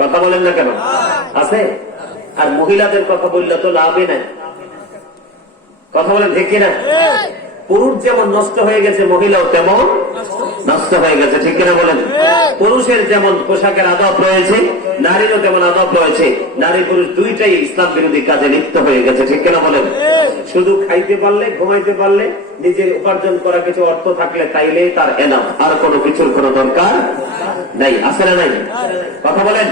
কথা বলেন না কেন? আছে। আর মহিলাদের কথা বললে তো লাভই নাই। কথা বলেন ঠিক কিনা? পুরুষ যেমন নষ্ট হয়ে গেছে, মহিলাও তেমন নষ্ট হয়ে গেছে। ঠিক কিনা বলেন? পুরুষের যেমন পোশাকের আদব রয়েছে, নারীরও তেমন আদব রয়েছে। নারী পুরুষ দুইটাই ইসলাম বিরোধী কাজে লিপ্ত হয়ে গেছে। ঠিক কিনা বলেন? শুধু খাইতে পারলে, ঘুমাইতে পারলে, নিজের উপার্জন করা কিছু অর্থ থাকলে, তাইলে তার এনাম, আর কোনো কিছুর কোনো দরকার নাই। আছে না নাই? কথা বলেন।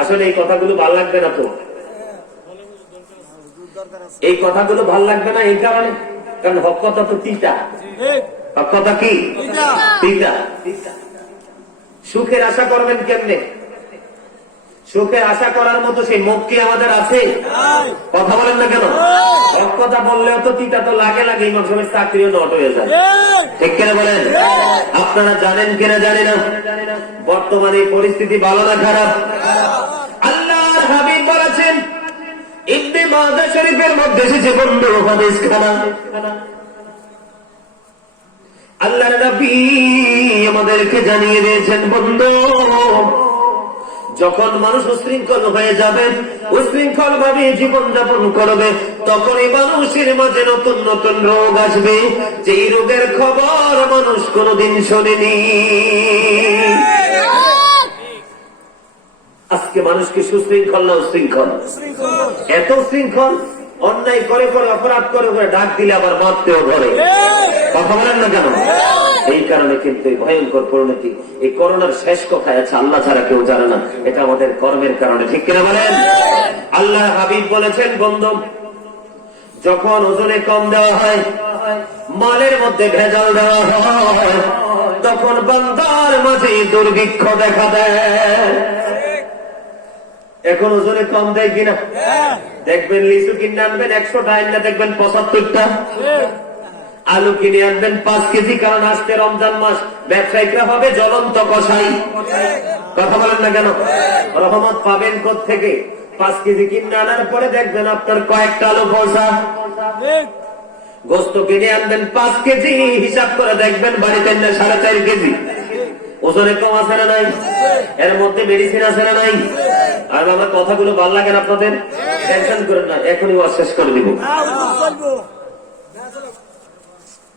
আসলে এই কথাগুলো ভালো লাগবে না তো, এই কথাগুলো ভাল লাগবে না এই কারণে, কারণ হক কথা তো তিতা। হক কথা কি? তিতা। সুখের আশা করবেন কেমনে? সুখের আশা করার মতো সেই মুখ কি আমাদের আছে? কথা বলেন না কেন? হক কথা বললেও তো তিতা তো লাগে, ইমাম সাহেবের চাকরিও নট হয়ে যায়। ঠিক কিনা বলেন? আপনারা জানেন কিনা জানি না, বর্তমানে পরিস্থিতি ভালো না খারাপ? আল্লাহর হাবিব বলেছেন, ইবনে মাজাহ শরীফের মধ্যে এসেছে বন্ধু হাদিস খানা, আল্লাহর নবী আমাদেরকে জানিয়ে দিয়েছেন, বন্ধু যখন মানুষ উশৃঙ্খল হয়ে যাবে, উশৃঙ্খল ভাবে জীবন যাপন করবে, তখনই মানুষের মাঝে নতুন নতুন রোগ আসবে, যেই রোগের খবর মানুষ কোনদিন শোনেনি। আজকে মানুষকে সুশৃঙ্খল না উশৃঙ্খল? এত শৃঙ্খল, অন্যায় করে করে, অপরাধ করে করে, ডাক দিলে আবার মারতেও ধরে। কথা বলেন না কেন? এই কারণে কিন্তু এই ভয়ঙ্কর পরিণতি। এই করোনার শেষ কথায় আছে, আল্লাহ ছাড়া কেউ জানে না, এটা আমাদের কর্মের কারণে। ঠিক কিনা বলেন? আল্লাহ হাবিব বলেছেন, বন্ধু যখন ওজনে কম দেওয়া হয়, মালের মধ্যে ভেজাল দেওয়া হয়, তখন বান্দার মাঝে দুর্ভিক্ষ দেখা দেয়। এখন ওজনে কম দেয় কিনা? দেখবেন লিচু কিনে আনবেন 100টা, আনলে দেখবেন 75টা। আলু কিনে আনবেন 5 কেজি, কারণ আজকে রমজান মাস, ব্যবসায়িকরা হবে জ্বলন্ত কষাই। কথা বলেন না কেন? রহমত পাবেন কোত্থেকে? 5 কেজি কিনে আনার পরে দেখবেন আপনার কয়েকটা আলু পয়সা। গোস্ত কিনে আনবেন 5 কেজি, হিসাব করে দেখবেন বাড়িতে 4.5 কেজি। ওজনে কম আছে না নাই? এর মধ্যে মেডিসিন আছে না নাই? আর আমার কথাগুলো ভালো লাগে না আপনাদের? টেনশন করেন না, এখনই ওয়াজ শেষ করে দিব।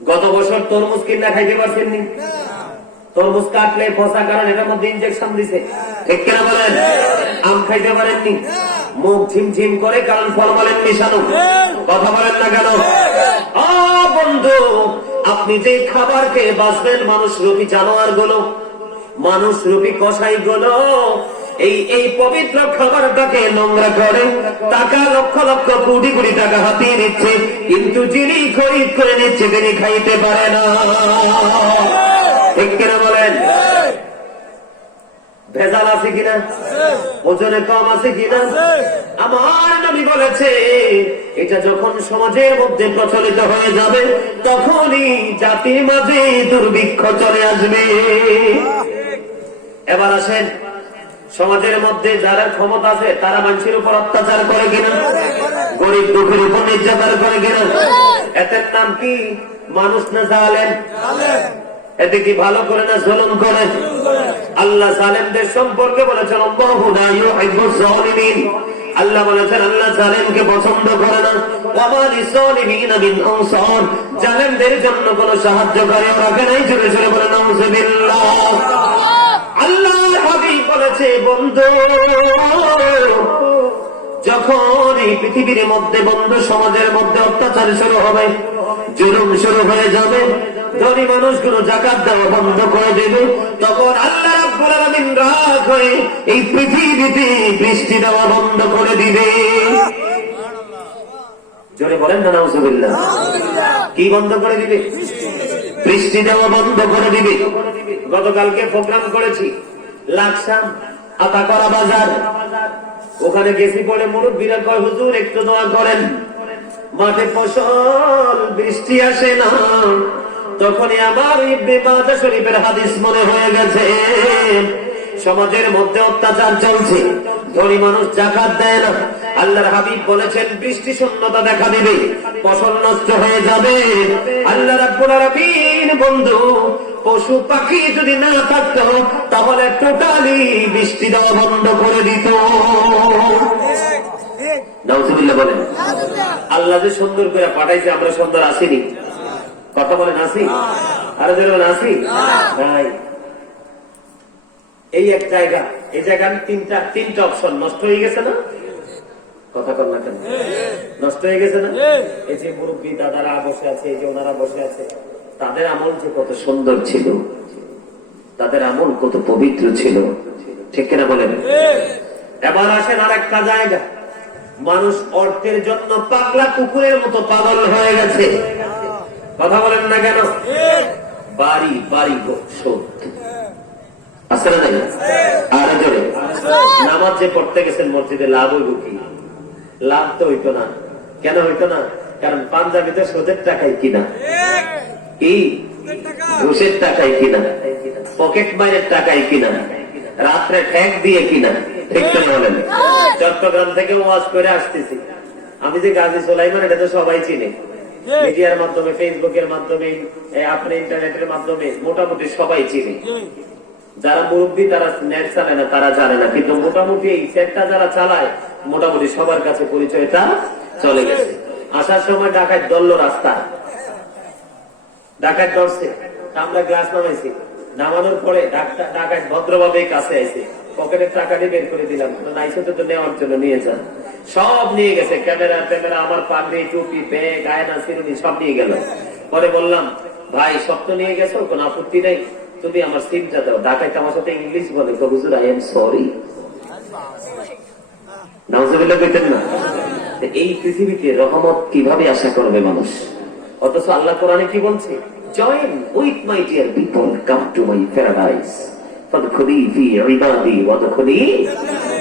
গত বছর তরমুজ কিনা খাইতে পারছেন নি? তরমুজ কাটলে ফসা, কারণ এটার মধ্যে ইনজেকশন দিছে। ঠিক কিনা বলেন? আম খাইতে পারেননি, মুখ ঝিমঝিম করে, কারণ ফরমালিন মিশানো। কথা বলেন না কেন? বন্ধু, আপনি যে খাবার খেয়ে বাঁচবেন, মানুষ রূপী জানোয়ার গুলো, মানুষ রূপী কসাই গুলো এই পবিত্র খাবারটাকে নোংরা করে টাকা লক্ষ লক্ষ কোটি কোটি টাকা হাতিয়ে নিচ্ছে, কিন্তু যিনি খরিদ করে নিচ্ছে তিনি খাইতে পারে না। ঠিক কিনা বলেন? ভেজাল আছে কিনা? ওজনে কম আছে কিনা? আমার নবী বলেছে, এটা যখন সমাজের মধ্যে প্রচলিত হয়ে যাবে, তখনই জাতির মাঝে দুর্ভিক্ষ চলে আসবে। এবার আসেন, সমাজের মধ্যে যারা ক্ষমতা আছে তারা মানুষের উপর অত্যাচার করে কিনা? গরিব দুঃখের উপর নির্যাতন করে কিনা? এদের নাম কি? মানুষ না জালেম? এতে কি ভালো করে না জুলুম করে? আল্লাহ জালেমদের সম্পর্কে বলেছেন, আল্লাহ বলেছেন আল্লাহ জালেমকে পছন্দ করে না। জালেমদের জন্য কোন সাহায্যকারী রাখে নাই। জোরে জোরে বলে নাউজুবিল্লাহ। আল্লাহ হাবিব বলেছে, বন্ধু, যখন এই পৃথিবীর মধ্যে, বন্ধু, সমাজের মধ্যে অত্যাচার শুরু হবে, জুলুম শুরু হয়ে যাবে, ধনী মানুষগুলো যাকাত দেওয়া বন্ধ করে দেবে, তখন আল্লাহ রাব্বুল আলামিন রাগ হয়ে এই পৃথিবীতে বৃষ্টি দেওয়া বন্ধ করে দিবে। জোরে বলেন না নাউজুবিল্লাহ। কি বন্ধ করে দিবে? বৃষ্টি দেওয়া বন্ধ করে দিবে। গতকালকে প্রোগ্রাম করেছি লাকসাম আতাকরা বাজার, ওখানে গেছি, পরে মুরব্বীরা কয়, হুজুর একটু দোয়া করেন, মাঠে ফসল বৃষ্টি আসে না। তখনই আমার ইবনে মাজাহ শরীফের হাদিস মনে হয়ে গেছে। সমাজের মধ্যে অত্যাচার চলছে, ধনী মানুষ যাকাত দেয় না। আল্লাহর হাবিব বলেছেন বৃষ্টি শূন্যতা দেখা দিবে, ফসল নষ্ট হয়ে যাবে। আল্লাহ রাব্বুল আলামিন, বন্ধু, পশু পাখি যদি না থাকতো তাহলে টোটালি বৃষ্টি দেওয়া বন্ধ করে দিত। নাউজুবিল্লাহ বলেন। আল্লাহ যে সুন্দর করে পাঠাইছে, আমরা সুন্দর আসিনি? কথা বলেন আসি? আরো যেমন আসি নাই। এই এক জায়গা, এই জায়গা তিনটা অপশন নষ্ট হয়ে গেছে না? কথা কর না কেন? নষ্ট হয়ে গেছে না? এই যে মুরব্বী দাদারা বসে আছে, এই যে ওনারা বসে আছে, তাদের আমল যে কত সুন্দর ছিল, তাদের আমল কত পবিত্র ছিল। ঠিক কিনা বলেন? এবার আসেন আর একটা জায়গা, মানুষ অর্থের জন্য পাগলা কুকুরের মতো পাগল হয়ে গেছে। কথা বলেন না কেন? বাড়ি বাড়ি শোধ আছে না? আর জোরে নামাজ যে পড়তে গেছেন মসজিদে, লাভ হইব কি? লাভ তো হইতো না। কেন হইতো না? কারণ পাঞ্জাবিতে সুদের টাকায় কিনা, কি ঘুষের টাকায় কিনা, পকেট মাইনের টাকায় কিনা, রাত্রে ঠ্যাং দিয়ে কিনা। ঠিক তো বলেন? চট্টগ্রাম থেকে ওয়াজ করে আসতেছি আমি, যে গাজী সোলাইমান, এটা তো সবাই চিনে, মিডিয়ার মাধ্যমে, ফেসবুকের মাধ্যমে, আপনার ইন্টারনেটের মাধ্যমে মোটামুটি সবাই চিনে। যারা মুরব্বী তারা নেট চালায় না, তারা জানে না, কিন্তু মোটামুটি এই সেটটা যারা চালায় মোটামুটি সবার কাছে পরিচয়টা চলে গেছে। আসার সময় ডাকাত দলল রাস্তা, ডাকাত ধরছে, আমরা গ্লাস নামাইছি, নামানোর পরে ডাকাত ভদ্রভাবে কাছে আইছে, পকেটের টাকাটি বের করে দিলাম, নাইছে তো নেওয়ার জন্য নিয়ে যান। সব নিয়ে গেছে, ক্যামেরা ট্যামেরা, আমার পাগড়ি, টুপি, ব্যাগ, আয়না, চিরুনি সব নিয়ে গেল। পরে বললাম, ভাই সব তো নিয়ে গেছো, কোন আপত্তি নেই, তুমি আমার সিমটা দাও। ডাকাত আমার সাথে ইংলিশ বলে, তো হুজুর আই এম সরি। নাউজুবিল্লাহ কইতেন না? এই পৃথিবীতে রহমত কিভাবে আশা করবে মানুষ? অথচ আল্লাহ কোরআনে কি বলছে? Join with my dear people, come to my paradise, ফাদখুলি ফি ইবাদি ওয়াদখুলি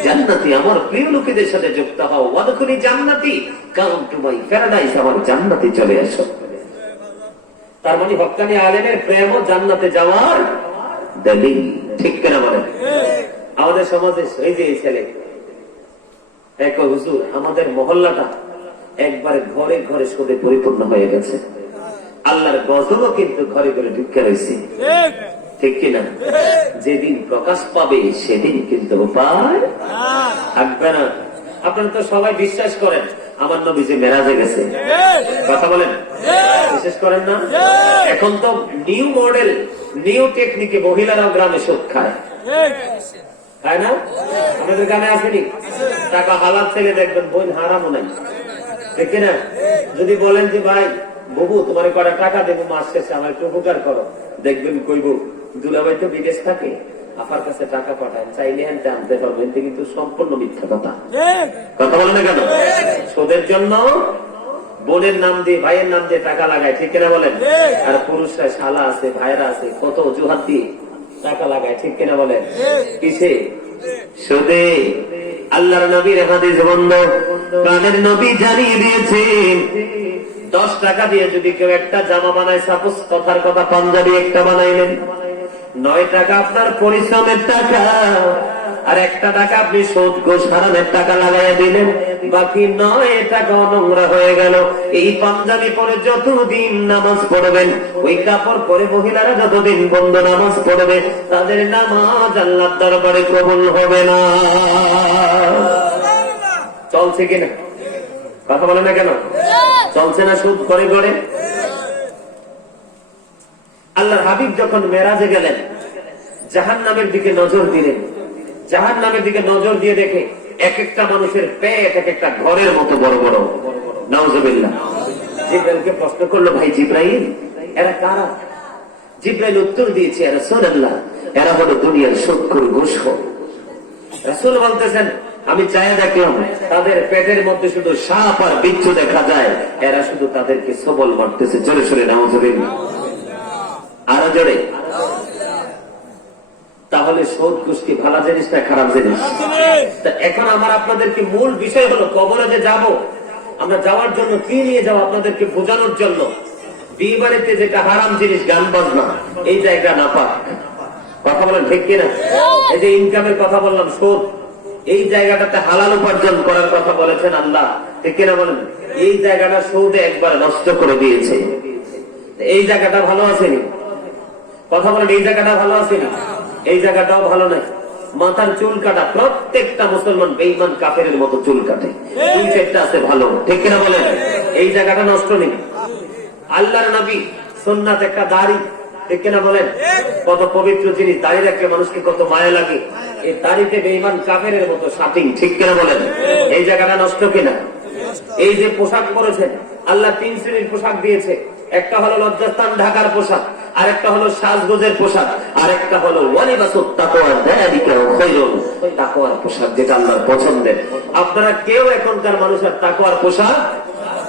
জান্নাতি, আমার প্রিয় লোকেদের সাথে যুক্ত হও। ওয়াদখুলি জান্নাতি, কাম টু মাই প্যারাডাইস, আমার জান্নাতে চলে আসো। তার মানে হক্কানি আলেমের প্রেম ও জান্নাতে যাওয়ার দলিল, ঠিক কিনা বলেন? আমাদের সমাজে এই যে ছেলে এক হুজুর, আমাদের মহল্লাটা একবারে ঘরে ঘরে সুদে পরিপূর্ণ হয়ে গেছে। আল্লাহর গজবও কিন্তু ঘরে ঘরে ঢুকে রয়েছে, ঠিক কিনা? যেদিন প্রকাশ পাবে সেদিন কিন্তু উপায় থাকবে না। আপনারা তো সবাই বিশ্বাস করেন আমার নবী যে মেরাজে গেছে, কথা বলেন, বিশ্বাস করেন না? এখন তো নিউ মডেল, নিউ টেকনিকে মহিলারাও গ্রামে সুদ খায়, খায় না? আমাদের গ্রামে আসেনি? টাকা হালাল ছেলে দেখবেন, বোন হারামও নাই, ঠিক না? যদি বলেন যে ভাই বাবু তোমার কটা টাকা দেবো মাস শেষে, আমার একটু উপকার করো, দেখবেন কইব দুলাভাই তো বিদেশ থাকে, আপার কাছে টাকা পাঠায়, চাইলে আনতে আনতে পারবেন, কিন্তু সম্পূর্ণ মিথ্যা কথা। কথা বলে না কেন? সুদের জন্য বোনের নাম দিয়ে ভাইয়ের নাম দিয়ে টাকা লাগায়, ঠিক কিনা বলেন? আর পুরুষরা শালা আছে, ভাইরা আছে, কত অজুহাত দিয়ে টাকা লাগায়, ঠিক কিনা বলেন? কিসে? সুদে। আল্লাহর নবীর হাদিস বন্ধ, প্রাণের নবী জানিয়ে দিয়েছেন 10 টাকা দিয়ে যদি কেউ একটা জামা বানায়, সাপোজ কথার কথা পাঞ্জাবি একটা বানাইলেন, 9 টাকা আপনার পরিশ্রমের টাকা, আর 1 টাকা আপনি সুদ ঘুষ হারামের টাকা লাগাইয়া দিলেন, বাকি 9 টাকা নোংরা হয়ে গেল। এই পাঞ্জাবি পরে যতদিন নামাজ পড়বেন, ওই কাপড় পরে মহিলারা যতদিন বন্ধ নামাজ পড়বে, তাদের নামাজ আল্লাহর দরবারে কবুল হবে না। চলছে কিনা? কথা বলে না কেন? চলছে না সুদ করে করে? আল্লাহর হাবিব যখন মেরাজে গেলেন, জাহান্নামের দিকে নজর দিলেন, জাহান্নামের দিকে নজর দিয়ে দেখে এক একটা মানুষের পেট এক একটা ঘরের মতো বড় বড়। নাউজুবিল্লাহ। জিবরাইলকে প্রশ্ন করলো, ভাই জিবরাইল, এরা কারা? জিবরাইল উত্তর দিয়েছে, এরা রাসূলুল্লাহ, এরা হলো দুনিয়ার সুদখোর ঘুষখোর। রাসূল বলতেছেন, আমি চাইয়া দেখলাম তাদের পেটের মধ্যে শুধু সাপ আর বিচ্ছু দেখা যায়, এরা শুধু তাদেরকে সবল মারতেছে। জোরে সরে নাউজুবিল্লাহ, আরো জোরে। তাহলে সুদ ঘুষ কি ভালো জিনিস না খারাপ জিনিস? এখন আমার আপনাদেরকে মূল বিষয় হলো, কবরে যে যাব, আমরা যাওয়ার জন্য কি নিয়ে যাবো আপনাদেরকে বোঝানোর জন্য। বিয়ে বাড়িতে যেটা হারাম জিনিস, গান বাজনা, এই জায়গা না পাক। কথা বলেন ঠিক কিনা? এই যে ইনকামের কথা বললাম, সুদ, এই জায়গাটাতে হালাল উপার্জন করার কথা বলেছেন আল্লাহ, ঠিক কিনা বলেন? এই জায়গাটা সুদে একবার নষ্ট করে দিয়েছে। এই জায়গাটা ভালো আসেনি? কথা বলেন, এই জায়গাটা ভালো আসেনি? এই জায়গাটাও ভালো নাই। মাথার চুল কাটা, প্রত্যেকটা মুসলমান বেঈমান কাফেরের মতো চুল কাটে, 2-4টা আছে ভালো, ঠিক কিনা বলেন? এই জায়গাটা নষ্ট নেই। আল্লাহর নবী সুন্নাত একটা দাড়ি, ঠিক কিনা বলেন? কত পবিত্র জিনিস, দাড়ি রাখলে মানুষকে কত মায়া লাগে। এই দাড়িতে বেঈমান কাফেরের মতো শাটিং, ঠিক কিনা বলেন? এই জায়গাটা নষ্ট কিনা? এই যে পোশাক পরেছেন, আল্লাহ 3 শ্রেণীর পোশাক দিয়েছে। একটা হলো লজ্জাস্থান ঢাকার পোশাক, আরেকটা হলো সাজগোজের পোশাক, আরেকটা হলো ওয়ালিবাসুত তাকওয়া, যালিকা খায়রুন, তাকওয়ার পোশাক, যেটা আল্লাহর পছন্দের। আপনারা কেউ এখনকার মানুষের তাকওয়ার পোশাক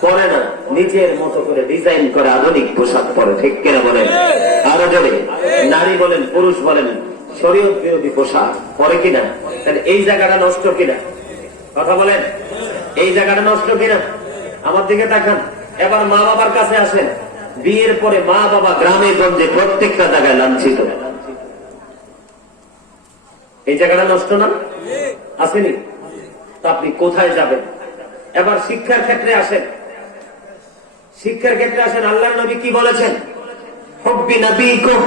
পরে না, নিজের মতো করে ডিজাইন করে আধুনিক পোশাক পরে, ঠিক কিনা বলেন? আরো জোরে। নারী বলেন পুরুষ বলেন শরীয়ত বিরোধী পোশাক পরে কিনা? তাহলে এই জায়গাটা নষ্ট কিনা? কথা বলেন, এই জায়গাটা নষ্ট কিনা? আমার দিকে তাকান। এবার মা বাবার কাছে আসেন। বিয়ের পরে মা বাবা গ্রামে গঞ্জে প্রত্যেকটা জায়গায় লাঞ্ছিত। এই জায়গাটা নষ্ট না? আসেনি? তা আপনি কোথায় যাবেন? এবার শিক্ষার ক্ষেত্রে আসেন। শিক্ষার ক্ষেত্রে আসেন। আল্লাহর নবী কি বলেছেন? হুব্বি নবীকুম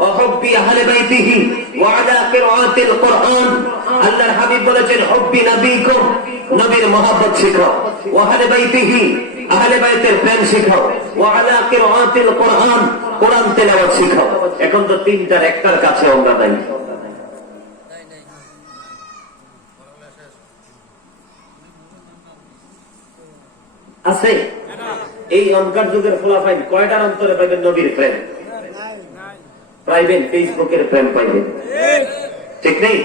ওয়া হুব্বি আহলে বাইতিহি ওয়া আলা কিরাআতিল কুরআন। আল্লাহর হাবিব বলেছেন, হুব্বি নবীকুম, নবীর মহব্বত শিখাও, ওয়া আহলে বাইতিহি, আহলে বাইতের প্রেম শিখাও, ওয়া আলা কিরাআতিল কুরআন, কোরআন তেলাওয়াত শিখাও। এখন তো 3টার একটার কাছে আমরা নাই। আছে? এই অনকার যুগের ফলাফল কয়টার অন্তরে পাইবেন নবীর প্রেম? পাইবেন ফেসবুকের প্রেম পাইবেন, ঠিক নেই?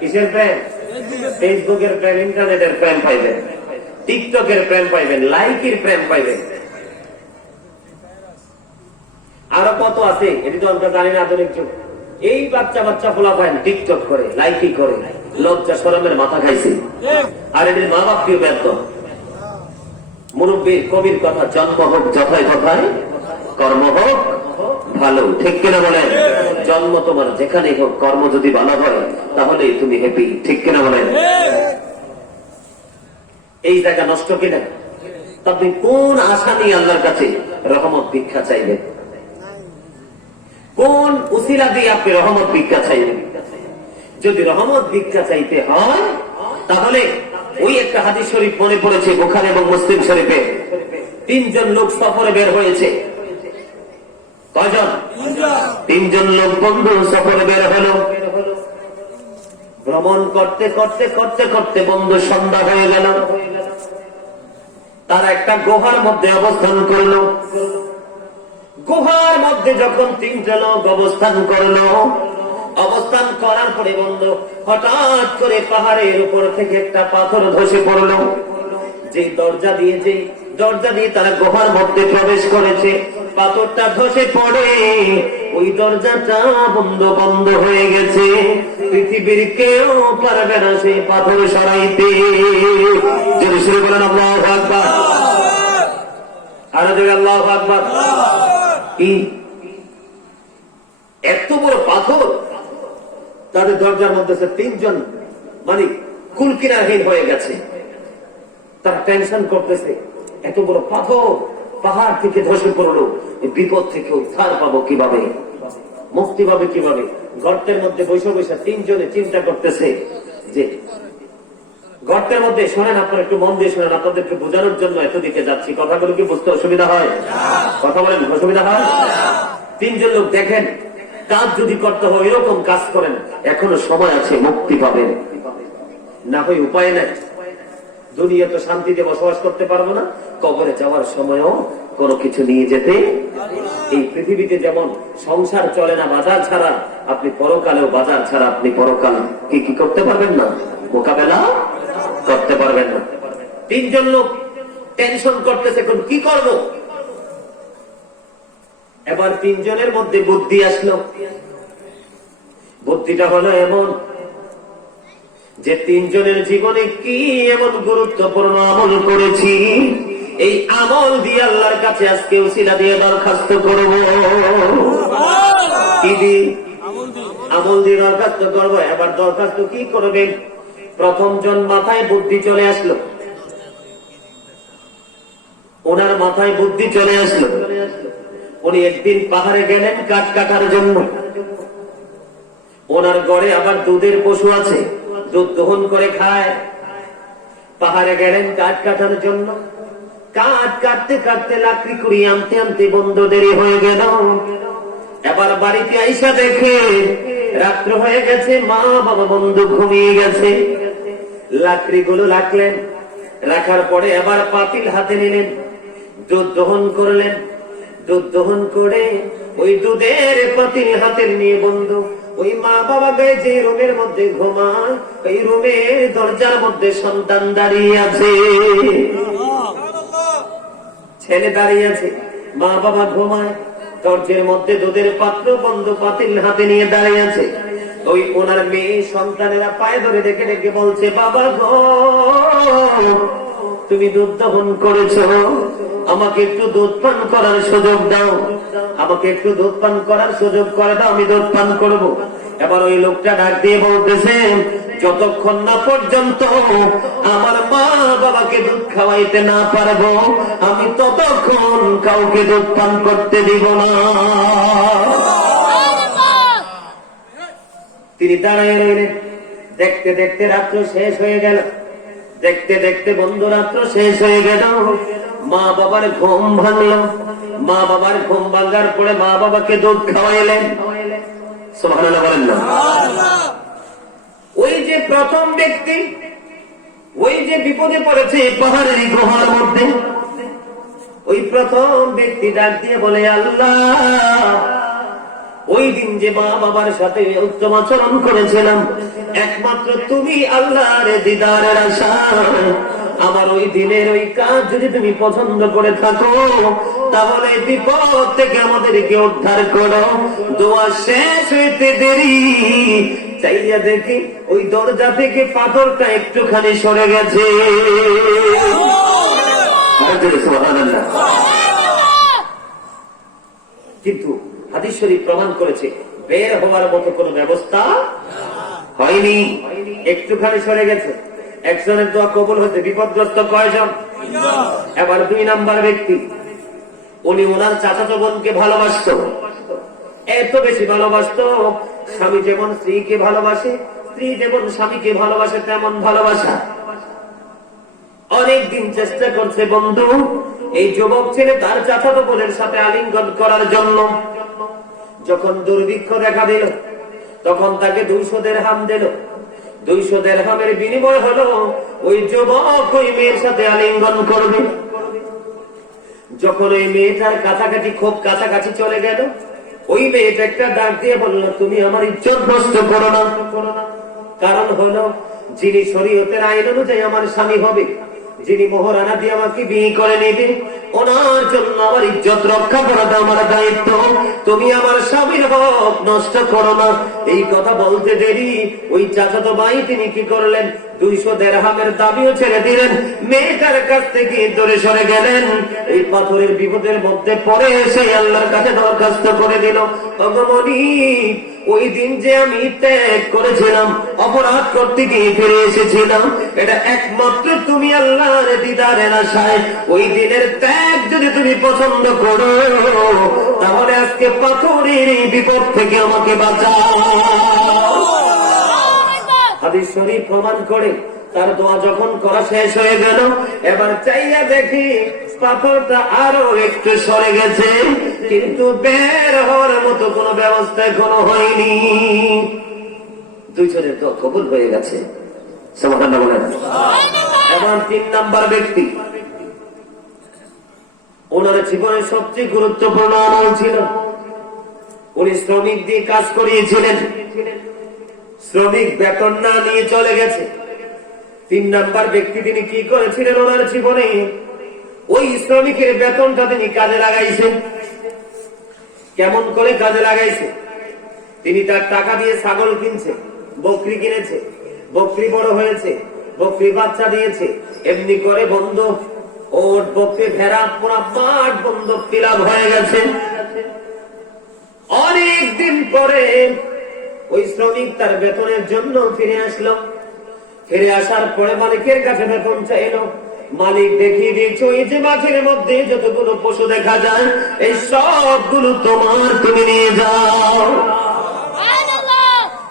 কিসের প্রেম? ফেসবুকের প্রেম, ইন্টারনেটের প্রেম পাইবেন, টিকটকের প্রেম পাইবেন, লাইকের প্রেম পাইবেন, আরো কত আছে, এটি তো আমরা জানি না। আধুনিক যুগ, এই বাচ্চা বাচ্চা ফলাফল টিকটক করে, লাইকি করে, লজ্জা শরমের মাথা খাইছে। আর এদের মা বাপ কেউ ব্যর্থ। মুরব্বীর কবির কথা, জন্ম হোক যথায় তথায়, কর্ম হোক ভালো, ঠিক কিনা বলেন? জন্ম তোমার যেখানেই হোক, কর্ম যদি ভালো হয় তাহলে তুমি হ্যাপি, ঠিক কিনা বলেন? এই জায়গা নষ্ট কিনা? আপনি কোন আশা নিয়ে আল্লাহর কাছে রহমত ভিক্ষা চাইবেন? কোন উসিলা দিয়ে আপনি রহমত ভিক্ষা চাইবেন? যদি রহমত ভিক্ষা চাইতে হয় তাহলে ওই একটা হাদিস শরীফ মনে পড়েছে, বুখারী এবং মুসলিম শরীফে। 3 জন লোক সফরে বের হয়েছে। কয়জন? 3 জন লোক বন্ধু সফরে বের হলো। ভ্রমণ করতে করতে করতে করতে বন্ধু সন্ধ্যা হয়ে গেল। তারা একটা গুহার মধ্যে অবস্থান করল। গুহার মধ্যে যখন 3 জন লোক অবস্থান করলো, অবস্থান করার পরে বন্ধু হঠাৎ করে পাহাড়ের উপর থেকে একটা পাথর ধসে পড়লো। যে দরজা দিয়ে তারা গুহার মধ্যে প্রবেশ করেছে, পাথরটা ধসে পড়ে ওই দরজাটা বন্ধ হয়ে গেছে। পৃথিবীর কেউ পারবে না সেই পাথর সরাইতে। যদি শুরু করেন আল্লাহু আকবার, আর যদি আল্লাহু আকবার। কি এত বড় পাথর তাদের দরজার মধ্যে 3 জন মানে কুলকিনারহীন হয়ে গেছে। তারা টেনশন করতেছে, এত বড় পাথর পাহাড় থেকে ধসে পড়লো, বিপদ থেকে উদ্ধার পাবো কিভাবে, মুক্তি পাবে কিভাবে? গর্তের মধ্যে বসে বসে 3 জনে চিন্তা করতেছে যে গর্তের মধ্যে, শোনেন আপনারা একটু মন দিয়ে শোনেন, আপনাদেরকে বোঝানোর জন্য এত দিকে যাচ্ছি, কথাগুলো কি বুঝতে অসুবিধা হয়? কথা বলেন, অসুবিধা হয়? 3 জন লোক দেখেন, কাজ যদি করতে হয় এরকম কাজ করেন, এখনো সময় আছে, মুক্তি পাবেন। না হয় উপায় নাই, দুনিয়া তো শান্তিতে বসবাস করতে পারবো না, কবরে যাওয়ার সময়ও কোনো কিছু নিয়ে যেতে। এই পৃথিবীতে যেমন সংসার চলে না বাজার ছাড়া, আপনি পরকালেও বাজার ছাড়া আপনি পরকাল কি করতে পারবেন না, মোকাবেলা করতে পারবেন না। 3 জন লোক টেনশন করতেছে, কোন কি করব? এবার 3 জনের মধ্যে বুদ্ধি আসলো। বুদ্ধিটা হলো এমন যে 3 জনের জীবনে কি এমন গুরুত্বপূর্ণ আমল করেছি, এই আমল দিয়ে আল্লাহর কাছে আজকে উসিলা দিয়ে দরখাস্ত করব। কি দিয়ে? আমল দিয়ে দরখাস্ত করবো। এবার দরখাস্ত কি করবেন? প্রথম জন মাথায় বুদ্ধি চলে আসলো, ওনার মাথায় বুদ্ধি চলে আসলো। উনি একদিন পাহাড়ে গেলেন কাঠ কাটার জন্য। ওনার ঘরে আবার দুধের পশু আছে, দুধ দহন করে খায়। পাহাড়ে গেলেন কাঠ কাটার জন্য। কাঠ কাটতে কাটতে লাকড়ি কুড়ি আনতে আনতে বন্ধু দেরি হয়ে গেল। এবার বাড়িতে আইসা দেখে রাত্র হয়ে গেছে, মা বাবা বন্ধু ঘুমিয়ে গেছে। লাকড়িগুলো রাখলেন, রাখার পরে এবার পাতিল হাতে নিলেন, দুধ দহন করলেন। দুধ দহন করে ওই দুধের পাতিল হাতে নিয়ে বন্ধু ওই মা বাবা গায়ে যে রুমের মধ্যে ঘুমায়, ওই রুমের দরজার মধ্যে সন্তান দাঁড়িয়ে আছে, ছেলে দাঁড়িয়ে আছে, মা বাবা ঘুমায়। দরজার মধ্যে দুধের পাত্র বন্ধ, পাতিল হাতে নিয়ে দাঁড়িয়ে আছে। ওই ওনার মেয়ে সন্তানেরা পায়ে ধরে ডেকে ডেকে বলছে, বাবা গো, তুমি দুধ দহন করেছো, আমাকে একটু দুধ পান করার সুযোগ দাও, আমাকে একটু দুধ পান করার সুযোগ করে দাও, আমি দুধ পান করবো। এবার ওই লোকটা ডাক দিয়ে বলতেছে, যতক্ষণ না পর্যন্ত আমার মা বাবাকে দুধ খাওয়াইতে না পারবো, আমি ততক্ষণ কাউকে দুধ পান করতে দিব না। তিনি দাঁড়িয়ে রইলেন। দেখতে দেখতে রাত্র শেষ হয়ে গেল। দেখতে দেখতে বন্ধু রাত্র শেষ হয়ে গেল। মা বাবার ঘুম ভাঙল। মা বাবার ঘুম ভাঙার পরে মা বাবাকে দুধ খাওয়াইলেন। সুবহানাল্লাহ বলেন না? ওই যে প্রথম ব্যক্তি, ওই যে বিপদে পড়েছে পাহাড়ের গুহার মধ্যে, ওই প্রথম ব্যক্তি ডাক দিয়ে বলে, আল্লাহ, ওই দিন যে মা বাবার সাথে উত্তম আচরণ করেছিলাম, একমাত্র তুমি আল্লাহর দিদারের আশায় আমার ওই দিনের ওই কাজ যদি তুমি পছন্দ করে থাকো, তাহলে বিপদ থেকে আমাদেরকে উদ্ধার করো। দোয়া শেষ হইতে দেরি, চাইয়া দেখি ওই দরজা থেকে পাথরটা একটুখানি সরে গেছে। সুবহানাল্লাহ। কিন্তু হাদিস শরীফ প্রমাণ করেছে বের হওয়ার মতো কোনো ব্যবস্থা হয়নি, একটুখানি সরে গেছে। একজনের দোয়া কবুল হতে বিপদগ্রস্ত কয়জন? এবার 2 নাম্বার ব্যক্তি, উনি ওনার চাচাতো বোনকে ভালোবাসত, এত বেশি ভালোবাসত, স্বামী যেমন স্ত্রীকে ভালোবাসে, স্ত্রী যেমন স্বামীকে ভালোবাসে তেমন ভালোবাসা। অনেকদিন চেষ্টা করছে বন্ধু এই যুবক ছেলে তার চাচাতো বোনের সাথে আলিঙ্গন করার জন্য। যখন দুর্ভিক্ষ দেখা দিল তখন তাকে 200 দিরহাম দিল। 200 দিরহামের বিনিময় হলো ওই যুবক ওই মেয়ের সাথে আলিঙ্গন করবে। যখন ওই মেয়েটার কাছাকাছি, খুব কাছাকাছি চলে গেল, ওই মেয়েটা একটা ডাক দিয়ে বলল, তুমি আমার ইজ্জত নষ্ট করো না। কারণ হলো যিনি শরীয়তের আইন অনুযায়ী আমার স্বামী হবে, যিনি মোহরানা দিয়ে আমাকে বিয়ে করে নেবে, ওনার জন্য আমার ইজ্জত রক্ষা করাটা আমার দায়িত্ব। তুমি আমার স্বামীর হক নষ্ট করো না। এই কথা বলতে দেরি ওই চাচাতো ভাই তিনি কি করলেন, 200 দিরহামের দাবিও ছেড়ে দিলেন, মেয়েটার কাছ থেকে দূরে সরে গেলেন। এই পাথরের বিপদের মধ্যে পড়ে এসে আল্লাহর কাছে দরখাস্ত করে দিল, ভগবানী ওই দিন যে আমি ত্যাগ করেছিলাম, অপরাধ করতে গিয়ে ফিরে এসেছিলাম, এটা একমাত্র তুমি আল্লাহর দিদারের আশায়। ওই দিনের ত্যাগ যদি তুমি পছন্দ করো তাহলে আজকে পাথরের এই বিপদ থেকে আমাকে বাঁচাও। হাদিস শরীফ প্রমাণ করে তার দোয়া যখন করা শেষ হয়ে গেল, এবার চাইয়া দেখি পাথরটা আরো একটু সরে গেছে, কিন্তু বের হওয়ার মতো কোনো ব্যবস্থা এখনো হয়নি। 2 জনের দোয়া কবুল হয়ে গেছে। সুবহানাল্লাহ বলেন। এবার 3 নাম্বার ব্যক্তি, ওনার জীবনের সবচেয়ে গুরুত্বপূর্ণ আমল ছিল, উনি শ্রমিক দিয়ে কাজ করিয়েছিলেন, শ্রমিক বেতন না নিয়ে চলে গেছে। 3 নাম্বার ব্যক্তি তিনি কি করেছিলেন ওনার জীবনে, ওই শ্রমিকের বেতনটা তিনি কাজে লাগাইছেন। কেমন করে কাজে লাগাইছে? তিনি তার টাকা দিয়ে ছাগল কিনছে, বকরি কিনেছে, বকরি বড় হয়েছে, বকরি বাচ্চা দিয়েছে, এমনি করে বন্ধ ওট বকরি ভেড়া পুরা মাঠ বন্ধ ফিলাপ হয়ে গেছে। অনেকদিন পরে ওই শ্রমিক তার বেতনের জন্য ফিরে আসলো। ফিরে আসার পরে মালিকের কাছে বেতন চাইলো। মালিক দেখিয়ে দিয়েছে ওই যে মাঠের মধ্যে যতগুলো পশু দেখা যায় এই সবগুলো তোমার, তুমি নিয়ে যাও।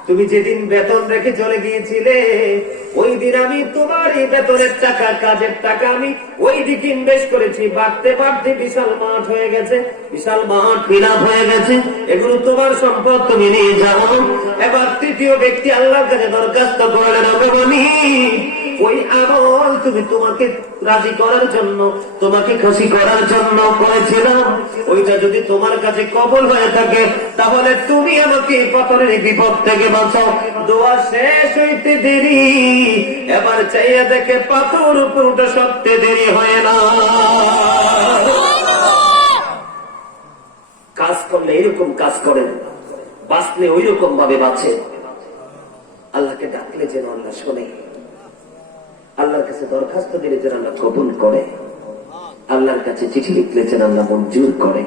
তুমি যেদিন বেতন রেখে চলে গিয়েছিলে ওই দিন আমি তোমার এই বেতনের টাকা, কাজের টাকা আমি ওই দিকে ইনভেস্ট করেছি। বাড়তে বাড়তে বিশাল মাঠ হয়ে গেছে, বিশাল মাঠ ফিলাপ হয়ে গেছে, এগুলো তোমার সম্পদ, তুমি নিয়ে যাও। এবার 3য় ব্যক্তি আল্লাহর কাছে দরখাস্ত করলেন, ভগবানী ওই আমল তুমি তোমাকে রাজি করার জন্য, তোমাকে খুশি করার জন্য করেছিলাম, ওইটা যদি তোমার কাছে কবুল হয়ে থাকে তাহলে তুমি আমাকে পাথরের বিপদ থেকে বাঁচাও। দোয়া শেষ হইতে দেরি, এবার চাইয়া দেখে পাথর উপর উঠে সত্যি দেরি হয় না। কাজ করলে এরকম কাজ করেন, বাঁচলে ওই রকম ভাবে বাঁচে। আল্লাহকে ডাকলে যেন আল্লাহ শোনে, আল্লাহর কাছে দরখাস্ত দিলে যেন আল্লাহ কবুল করে, আল্লাহর কাছে চিঠি লিখলে যেন আল্লাহ মঞ্জুর করে।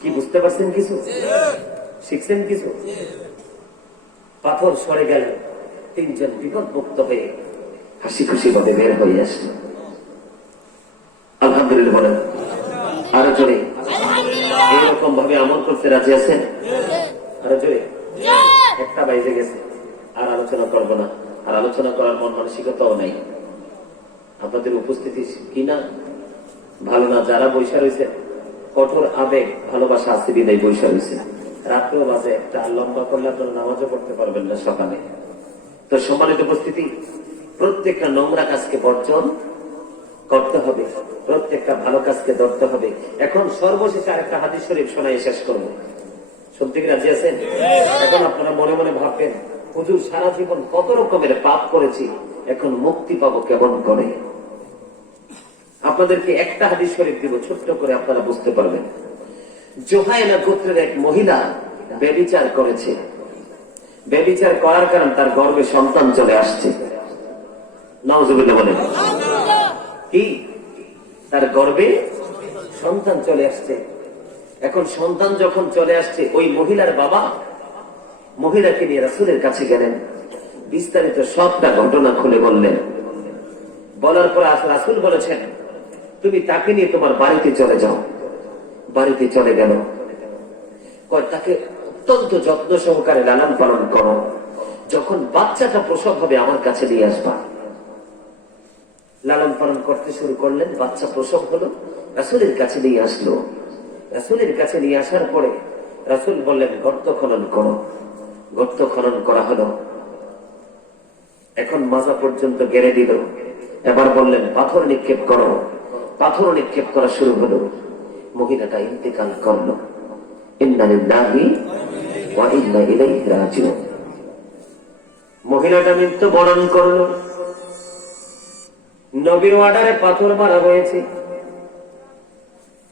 কি বুঝতে পারছেন? কিছু শিখছেন? কিছু? পাথর সরে গেল, 3 জন বিপদ মুক্ত হয়ে হাসি খুশি ভাবে বের হয়ে আসলো। আলহামদুলিল্লাহ বলেন। আরো জোরে। এরকম ভাবে আমল করতে রাজি আছেন? আরো জোরে। 1টা বাইজে গেছে, আর আলোচনা করবো না, আর আলোচনা করার মন মানসিকতাও নাই। আপনাদের উপস্থিতি কিনা ভালো না, যারা বৈশা রয়েছে কঠোর আবেগ ভালোবাসা আছে বিদায় বৈশা রয়েছে। রাত্রেও বাজে 1টা, লম্বা করলে আপনারা নামাজও পড়তে পারবেন না সকালে। তো সম্মানিত উপস্থিতি, প্রত্যেকটা নোংরা কাজকে বর্জন করতে হবে, প্রত্যেকটা ভালো কাজকে ধরতে হবে। এখন সর্বশেষে আরেকটা হাদিস শরীফ শোনাই শেষ করবো। শুনতে কি রাজি আছেন? এখন আপনারা মনে মনে ভাববেন, হুজুর সারা জীবন কত রকমের পাপ করেছি, এখন মুক্তি পাবো কেমন করে? আপনাদেরকে একটা হাদিস শরীফ দিব, ছোট্ট করে আপনারা বুঝতে পারবেন। জোহাইনা গোত্রের এক মহিলা ব্যভিচার করেছে। ব্যভিচার করার কারণে তার গর্ভে সন্তান চলে আসছে। নাউজুবিল্লাহ বলেন। কি? তার গর্ভে সন্তান চলে আসছে। এখন সন্তান যখন চলে আসছে, ওই মহিলার বাবা মহিলাকে নিয়ে রাসূলের কাছে গেলেন, বিস্তারিত সবটা ঘটনা খুলে বললেন। বলার পর রাসূল বলেছেন, তুমি তাকে নিয়ে তোমার বাড়িতে চলে যাও। বাড়িতে চলে গেল। তাকে অত্যন্ত যত্ন সহকারে লালন পালন করো, যখন বাচ্চাটা প্রসব হবে আমার কাছে নিয়ে আসবা। লালন পালন করতে শুরু করলেন। বাচ্চা প্রসব হলো, রাসূলের কাছে নিয়ে আসলো। রাসূলের কাছে নিয়ে আসার পরে রাসূল বললেন, গর্ত খনন করো। গর্ত খনন করা হলো। এখন মাজা পর্যন্ত গেড়ে দিল। এবার বললেন, পাথর নিক্ষেপ করো। পাথর নিক্ষেপ করা শুরু হলো। মহিলাটা ইন্তেকাল করলো। ইন্না লিল্লাহি ওয়া ইন্না ইলাইহি রাজিউন। মহিলাটা মৃত্যু বরণ করলো। নবীর অর্ডারে পাথর মারা হয়েছে।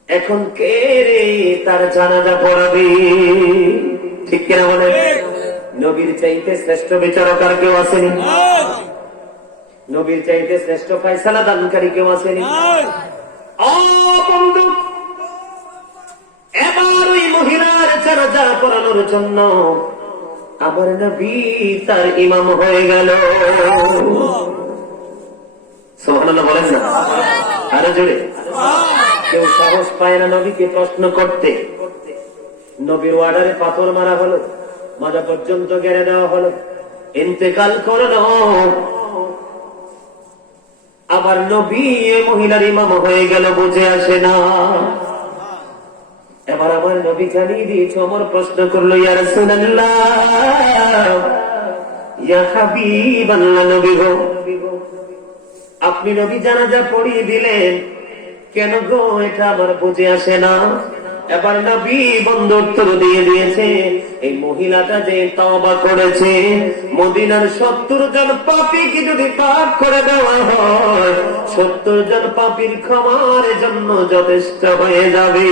এখন কে রে তার জানাজা পড়াবে? ঠিক কিনা বলে? নবীর চাইতে শ্রেষ্ঠ বিচারক আর কেউ আসেনি। নবীর চাইতে শ্রেষ্ঠ ফয়সালা দানকারী কেউ আসেনি। বন্ধু, এবার ওই মহিলার জানাজা পড়ানোর জন্য আবার নবী তার ইমাম হয়ে গেল। সুবহানাল্লাহ বলেন না? আরো জোরে। কেউ সাহস পায় না নবীকে প্রশ্ন করতে। নবীর অর্ডারে পাথর মারা হলো, মাজা পর্যন্ত গেড়ে দেওয়া হলো, ইন্তেকাল করলো। আবার নবী মহিলার ইমাম হয়ে গেল, বুঝে আসে না। এবার আমার নবী জানিয়ে দিয়েছে। ওমর প্রশ্ন করলো, ইয়া রাসূলুল্লাহ, ইয়া হাবিবাল্লাহ, নবী গো, আপনি নবী জানাজা পড়িয়ে দিলেন কেন গো? এটা আমার বুঝে আসে না। এবার নবী বন্ধু উত্তর দিয়ে দিয়েছে, এই মহিলাটা যে তওবা করেছে, মদিনার 70 জন পাপীকে যদি পাপ করে দেওয়া হয়, 70 জন পাপীর ক্ষমার জন্য যথেষ্ট হয়ে যাবে।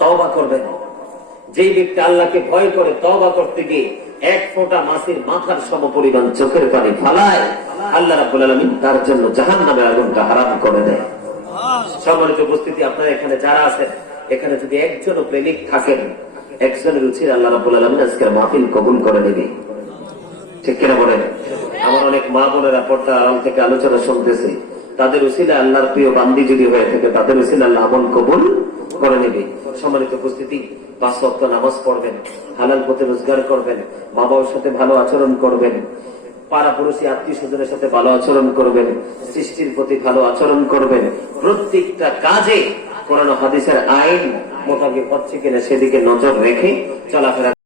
তওবা করবেন। যেই ব্যক্তি আল্লাহকে ভয় করে তওবা করতে গিয়ে এক ফোঁটা মাছের মাথার সমপরিমাণ চোখের পানি ফালায়, আল্লাহ রাব্বুল আলামিন তার জন্য জাহান্নামের আগুনটা হারাম করে দেয়। সম্মানিত উপস্থিতি, আপনারা এখানে যারা আছেন, এখানে যদি একজনও প্রেমিক থাকেন, একজনের উচিত আল্লাহ রাব্বুল আলামিন আজকের মাহফিল কবুল করে নেবে। ঠিক কিনা বলেন? আমার অনেক মা বোনেরা পর্দার আড়াল থেকে আলোচনা শুনতেছে, তাদের উসিলায় আল্লাহর প্রিয় বান্দি যদি হয়ে থাকে, তাদের উসিলায় আল্লাহ আমল কবুল করে নেবে। সম্মানিত উপস্থিতি, 5 ওয়াক্ত নামাজ পড়বেন, হালাল পথে রোজগার করবেন, মা বাবার সাথে ভালো আচরণ করবেন, পাড়া পড়োশী আত্মীয় স্বজনের সাথে ভালো আচরণ করবেন, সৃষ্টির প্রতি ভালো আচরণ করবেন। প্রত্যেকটা কাজে কোরআন হাদিসের আইন মোতাবেক হচ্ছে কিনা সেদিকে নজর রেখে চলাফেরা